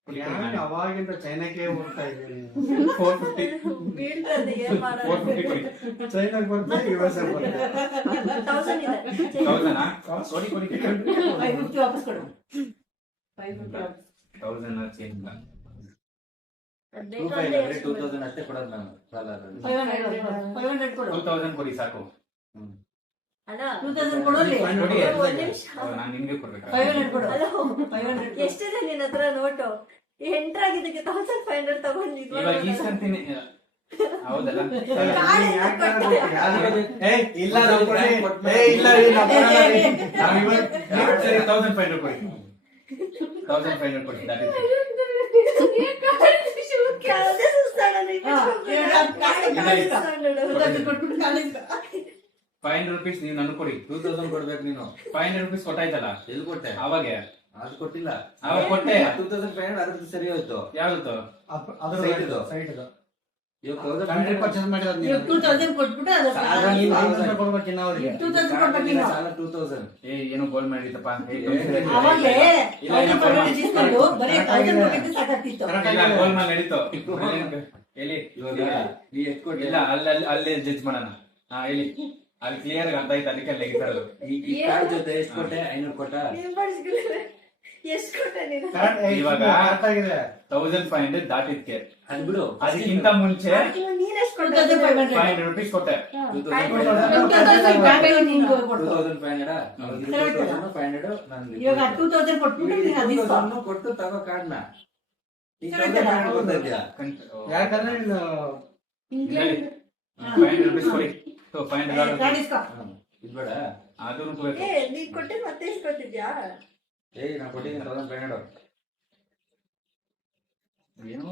ಕೊಡಿ. ಯಾಕೆ ಅವಾಗಿಂದ ಚೈನಾಕ್ಕೆ ಹೋಗ್ತಾ ಇದ್ದೀನಿ? 450 ಬೀಳ್ತದೆ, ಏನ್ ಮಾಡೋದು? 450 ಕೊಡಿ. ಚೈನಾಕ್ ಬರ್ತೀನಿ, US ಗೆ ಬರ್ತೀನಿ. 1000 ಇದೆ. 1000 ಕೊಡಿ ಕೊಡಿ. 550 ವಾಪಸ್ ಕೊಡು. 1000 ಚೇಂಜ್. 2000 ಅಷ್ಟೇ ಕೊಡೋದು ನಾನು ಸಾಲದಲ್ಲಿ. 500 ಕೊಡು. 2000 ಕೊಡಿ ಸಾಕು. ಅಣ್ಣ, 2000 ಕೊಡು ಅಲ್ಲಿ. ಕೊಡಿ. ಒಂದ್ ನಿಮಿಷ. ನಾನು ನಿಮ್ಗೆ ಕೊಡ್ಬೇಕಾ? 500 ಕೊಡು. 500. ಎಷ್ಟಿದೆ ನಿನ್ನ ಹತ್ರ ನೋಟು? ಎಂಟರ್ ಆಗಿದ್ದಕ್ಕೆ 1500 ತಗೊಂಡಿದ್ವಿ. ಇವಾಗ ಈಸ್ಕೊಂತೀನಿ. ಹೌದಲ್ಲ? ಯಾಕೆ ಕೊಡ್ತೀಯಾ? ಇಲ್ಲ ನಾವು ಕೊಡಿ. ಇಲ್ಲ ನಾವು ಕೊಡಲ್ಲ ರೀ. ನಾವು ಇವಾಗ ಸರಿ 1500 ಕೊಡಿ. 1500 ಕೊಡಿ. ಅದೇ ಸುಸ್ತಾಣ ನೀವು. 500 rupees ನೀವು ನನಗೆ ಕೊಡಿ. 2000 ಕೊಡ್ಬೇಕು ನೀನು. 500 rupees ಕೊಟ್ಟಾಯ್ತಲ್ಲ ಎಲ್ಲಿ ಕೊಟ್ಟೆ? ಅವಾಗ? ಅದು ಕೊಟ್ಟಿಲ್ಲ. ಅವಾಗ ಕೊಟ್ಟೆ. 2500 ಅದ್ರದ್ದು ಸರಿ ಹೋಯ್ತು. ಯಾವ್ದು? ಅದ್ರ Site ಇದು. ಸೈಟ್ ಇದು. ಇವಾಗ ಕಂಟ್ರಿ 1500 ಪರ್ಚೇಸ್ ಮಾಡಿರೋದು ನೀವು ನೀನು. 2000 ಕೊಟ್ಬಿಟ್ಟು ಅದು ಸಾಲ ನೀನು 500 ಕೊಡ್ಬೇಕು ಇನ್ನು ಅವ್ರಿಗೆ. 2000 ಕೊಡ್ಬೇಕು ನೀನು. ಸಾಲ 2000. ಏನೋ ಗೋಲ್ ಮಾಡಿತ್ತಪ್ಪ. ಅವಾಗ್ಲೇ ಇಲ್ಲ, ಇಲ್ಲ, 1500 ಇಸ್ಕೊಂಡು ಬರೀ 1000 ಕೊಟ್ಟಿದ್ದು ಸಾಕಾಗ್ತಿತ್ತು. ಗೋಲ್ ಮಾಡಿ ನಡೀತು. ಎಲ್ಲಿ ಇವಾಗ ನೀ ಎಷ್ಟು ಕೊಟ್ಟಿಲ್ಲ? ಇಲ್ಲ ಅಲ್ಲೇ ಜಡ್ಜ್ ಮಾಡೋಣ. ಹಾ ಹೇಳಿ. ಅಲ್ಲಿ ಕ್ಲಿಯರ್ ಆಗಿ ಅರ್ಥ ಆಯ್ತು, ಅದಕ್ಕೆ ಲೆಗಿತಾರದು. ಈ ಕಾರ್ಡ್ ಜೊತೆ ಎಷ್ಟು ಕೊಟ್ಟೆ? 500 ಕೊಟ್ಟ? ಎಷ್ಟು ಕೊಟ್ಟೆ ನೀನು? ಇವಾಗ ಅರ್ಥ ಆಗಿದೆ. 1500 ದಾಟಿದ್ಕೆ ಅದ್ ಬಿಡು ಅದಕ್ಕಿಂತ ಮುಂಚೆ ನೀನ್ ಎಷ್ಟು ಕೊಟ್ಟೆ? 500 rupees ಕೊಟ್ಟೆ. 2500 ಇವಾಗ 2000 ಕೊಟ್ಬಿಟ್ಟು ನೀನ್ ಅದು ಇಸ್ಕೊ. ಕೊಟ್ಟು ತಗೋ ಕಾರ್ಡ್ನ. ಈಗ ಕರೆಕ್ಟ್ ಅಲ್ಲ? ಬರ್ತಾ ಇದ್ಯಾ? ಯಾಕಂದ್ರೆ ನೀನು 500 rupees ಕೊಡಿ. So, $500 ಕಾರ್ಡ್ ಇಸ್ಕೊ. ಇದ್ ಬೇಡ. ಅದು ಬೇಕು. ನೀನ್ ಕೊಟ್ಟೆ ಮತ್ತೆ ಎಷ್ಟು ಕೊಟ್ಟಿದ್ಯಾ? ನಾ ಕೊಟ್ಟಿದ್ದೀನಿ 1500. ಏನೋ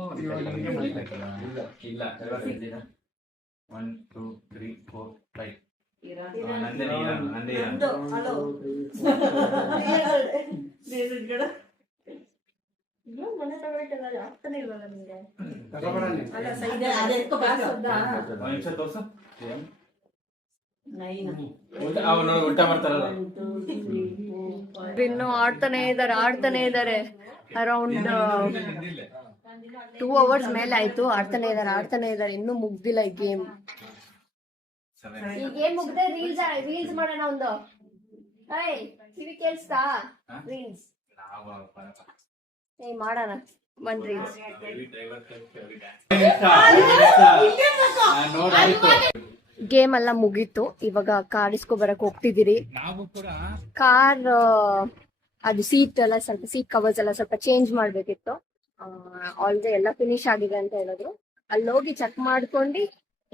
ಇಲ್ಲ. ಇಲ್ಲ 1 2 3 4 5 ನಂದೇ ನಂದು, ಹಲೋ. ನೀನು ಗಡ. ಇನ್ನು ಮನೆ ತಗೊಳ್ಳಿಕ್ಕೆಲ್ಲ ಆಗ್ತಾನೆ ಇಲ್ವಲ್ಲ ನಿಂಗೆ? ತಗೋಬೇಡ ನೀನು. ಅಲ್ಲ, ಅದೇ ಎತ್ಕೊ ಬಾಕ್ಸ್ ಹೌದಾ? ಒಂದು ನಿಮಿಷ ತೋರ್ಸು. ನೈನ್. ಅವನು ಊಟ ಮಾಡ್ತಾರಲ್ಲ. ಇನ್ನು ಆಡ್ತಾನೆ ಇದ್ದಾರೆ ಅರೌಂಡ್ 2 hours ಮೇಲೆ ಆಯ್ತು. ಆಡ್ತಾನೆ ಇದಾರೆ ಇನ್ನೂ ಮುಗ್ದಿಲ್ಲ ಈ ಗೇಮ್. ಈ ಗೇಮ್ ಮುಗ್ದೆ ರೀಲ್ಸ್ ಮಾಡೋಣ ಒಂದು. ಟಿವಿ ಕೇಳಿಸ್ತಾ? ರೀಲ್ಸ್ ಮಾಡೋಣ ಒಂದ್ ರೀಲ್ಸ್. ಗೇಮ್ ಎಲ್ಲ ಮುಗೀತು. ಇವಾಗ ಕಾರ್ ಇಸ್ಕೊ ಬರಕ್ ಹೋಗ್ತಿದ್ದೀರಿ. ಕಾರ್ ಅದು ಸೀಟ್ ಕವರ್ಸ್ ಎಲ್ಲ ಸ್ವಲ್ಪ ಚೇಂಜ್ ಮಾಡ್ಬೇಕಿತ್ತು. ಆಲ್ರೆಡಿ ಎಲ್ಲ ಫಿನಿಶ್ ಆಗಿದೆ ಅಂತ ಹೇಳಿದ್ರು. ಅಲ್ಲಿ ಹೋಗಿ ಚೆಕ್ ಮಾಡ್ಕೊಂಡು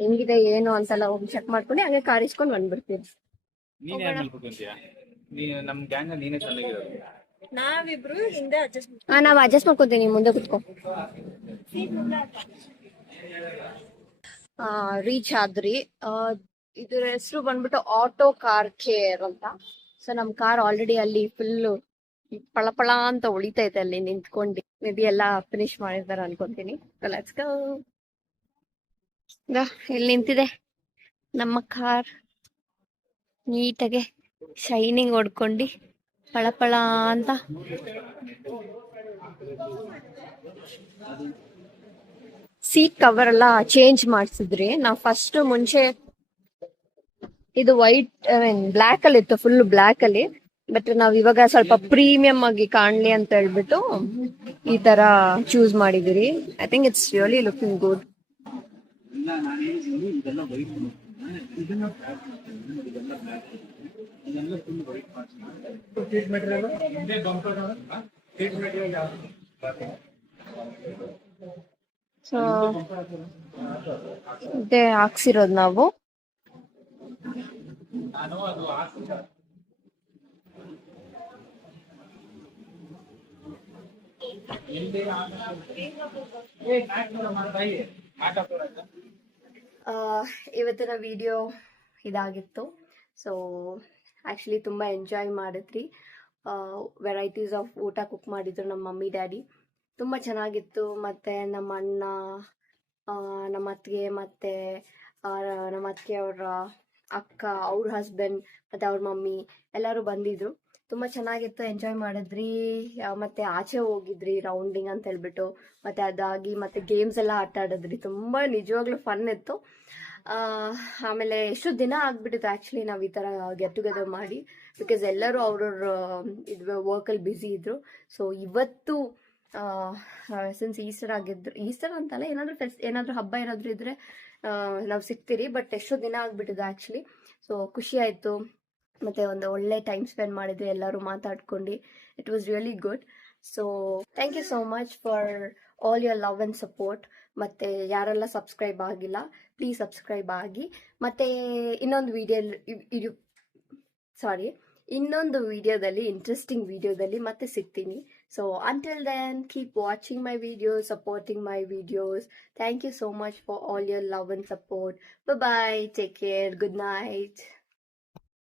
ಹೆಂಗಿದೆ ಏನು ಅಂತೆಲ್ಲ ಹೋಗಿ ಚೆಕ್ ಮಾಡ್ಕೊಂಡು ಹಂಗೆ ಕಾರ್ ಇಸ್ಕೊಂಡ್ ಬಂದ್ಬಿಡ್ತೀವಿ. ನಮ್ ಗ್ಯಾಂಗ್ ನೀನೇ ಚೆನ್ನಾಗಿರೋದು. ನಾವಿಬ್ರು ಹಿಂದೆ ಅಡ್ಜಸ್ಟ್ ನಾವ್ ಅಡ್ಜಸ್ಟ್ ಮಾಡ್ಕೊತೀನಿ, ಮುಂದೆ ಕುತ್ಕೋ. ರೀಚ್ ಆದ್ರಿ. ಇದ್ರ ಹೆಸರು ಬಂದ್ಬಿಟ್ಟು ಆಟೋ ಕಾರ್ ಕೇರ್ ಅಂತ. ಸೊ ನಮ್ ಕಾರ್ ಆಲ್ರೆಡಿ ಅಲ್ಲಿ ಫುಲ್ ಪಳಪಳ ಅಂತ ಉಳಿತೈತೆ ಅಲ್ಲಿ ನಿಂತ್ಕೊಂಡು. ಮೇ ಬಿ ಎಲ್ಲ ಫಿನಿಶ್ ಮಾಡಿದಾರ ಅನ್ಕೊಂತೀನಿ. Let's go. ಇಲ್ಲಿ ನಿಂತಿದೆ ನಮ್ಮ ಕಾರ್, ನೀಟಾಗೆ ಶೈನಿಂಗ್ ಹೊಡ್ಕೊಂಡು ಪಳಪಳ ಅಂತ. ಸೀಟ್ ಕವರ್ ಎಲ್ಲ ಚೇಂಜ್ ಮಾಡ್ಸಿದ್ರಿ. ನಾವು ಫಸ್ಟ್ ಮುಂಚೆ ಇದು ವೈಟ್ ಬ್ಲಾಕ್ ಅಲ್ಲಿ ಇತ್ತು, ಫುಲ್ ಬ್ಲಾಕ್ ಅಲ್ಲಿ. ಬಟ್ ನಾವ್ ಇವಾಗ ಸ್ವಲ್ಪ ಪ್ರೀಮಿಯಂ ಆಗಿ ಕಾಣ್ಲಿ ಅಂತ ಹೇಳ್ಬಿಟ್ಟು ಈ ತರ ಚೂಸ್ ಮಾಡಿದಿರಿ. I think it's really looking good. So ಇದೇ ಹಾಕ್ಸಿರೋದು ನಾವು. ಇವತ್ತಿನ ವಿಡಿಯೋ ಇದಾಗಿತ್ತು. ಸೊ ಆಕ್ಚುಲಿ ತುಂಬಾ ಎಂಜಾಯ್ ಮಾಡಿದ್ರಿ. ವೆರೈಟೀಸ್ ಆಫ್ ಊಟ ಕುಕ್ ಮಾಡಿದ್ರು ನಮ್ಮ ಮಮ್ಮಿ ಡ್ಯಾಡಿ. ತುಂಬ ಚೆನ್ನಾಗಿತ್ತು. ಮತ್ತು ನಮ್ಮ ಅಣ್ಣ, ನಮ್ಮ ಅತ್ತಿಗೆ, ಮತ್ತು ನಮ್ಮ ಅತ್ತಿಗೆ ಅವರ ಅಕ್ಕ, ಅವ್ರ ಹಸ್ಬೆಂಡ್ ಮತ್ತು ಅವ್ರ ಮಮ್ಮಿ ಎಲ್ಲರೂ ಬಂದಿದ್ರು. ತುಂಬ ಚೆನ್ನಾಗಿತ್ತು, ಎಂಜಾಯ್ ಮಾಡಿದ್ರಿ. ಮತ್ತು ಆಚೆ ಹೋಗಿದ್ರಿ ರೌಂಡಿಂಗ್ ಅಂತ ಹೇಳ್ಬಿಟ್ಟು. ಮತ್ತು ಅದಾಗಿ ಮತ್ತು ಗೇಮ್ಸ್ ಎಲ್ಲ ಆಟ ಆಡಿದ್ರಿ. ತುಂಬ ನಿಜವಾಗ್ಲೂ ಫನ್ ಇತ್ತು. ಆಮೇಲೆ ಎಷ್ಟು ದಿನ ಆಗ್ಬಿಟ್ಟಿತ್ತು ಆ್ಯಕ್ಚುಲಿ ನಾವು ಈ ಥರ ಗೆಟ್ ಟುಗೆದರ್ ಮಾಡಿ. ಬಿಕಾಸ್ ಎಲ್ಲರೂ ಅವ್ರವ್ರ ಇದು ವರ್ಕಲ್ಲಿ ಬ್ಯುಸಿ ಇದ್ರು. ಸೊ ಇವತ್ತು ಸಿನ್ಸ್ ಈಸ್ಟರ್ ಆಗಿದ್ರು, ಈಸ್ಟರ್ ಅಂತಲ್ಲ, ಏನಾದರೂ ಹಬ್ಬ ಏನಾದರೂ ಇದ್ದರೆ ನಾವು ಸಿಗ್ತೀರಿ. ಬಟ್ ಎಷ್ಟೋ ದಿನ ಆಗ್ಬಿಟ್ಟಿದೆ ಆ್ಯಕ್ಚುಲಿ. ಸೊ ಖುಷಿ ಆಯಿತು. ಮತ್ತು ಒಂದು ಒಳ್ಳೆ ಟೈಮ್ ಸ್ಪೆಂಡ್ ಮಾಡಿದ್ವಿ ಎಲ್ಲರೂ ಮಾತಾಡ್ಕೊಂಡು. It was really good. So thank you so much for all your love and support. ಮತ್ತು ಯಾರೆಲ್ಲ ಸಬ್ಸ್ಕ್ರೈಬ್ ಆಗಿಲ್ಲ ಪ್ಲೀಸ್ ಸಬ್ಸ್ಕ್ರೈಬ್ ಆಗಿ. ಮತ್ತು ಇನ್ನೊಂದು ವಿಡಿಯೋದಲ್ಲಿ ಇಂಟ್ರೆಸ್ಟಿಂಗ್ ವಿಡಿಯೋದಲ್ಲಿ ಮತ್ತೆ ಸಿಗ್ತೀನಿ. So until then keep watching my videos, supporting my videos. Thank you so much for all your love and support. Bye bye, take care, good night.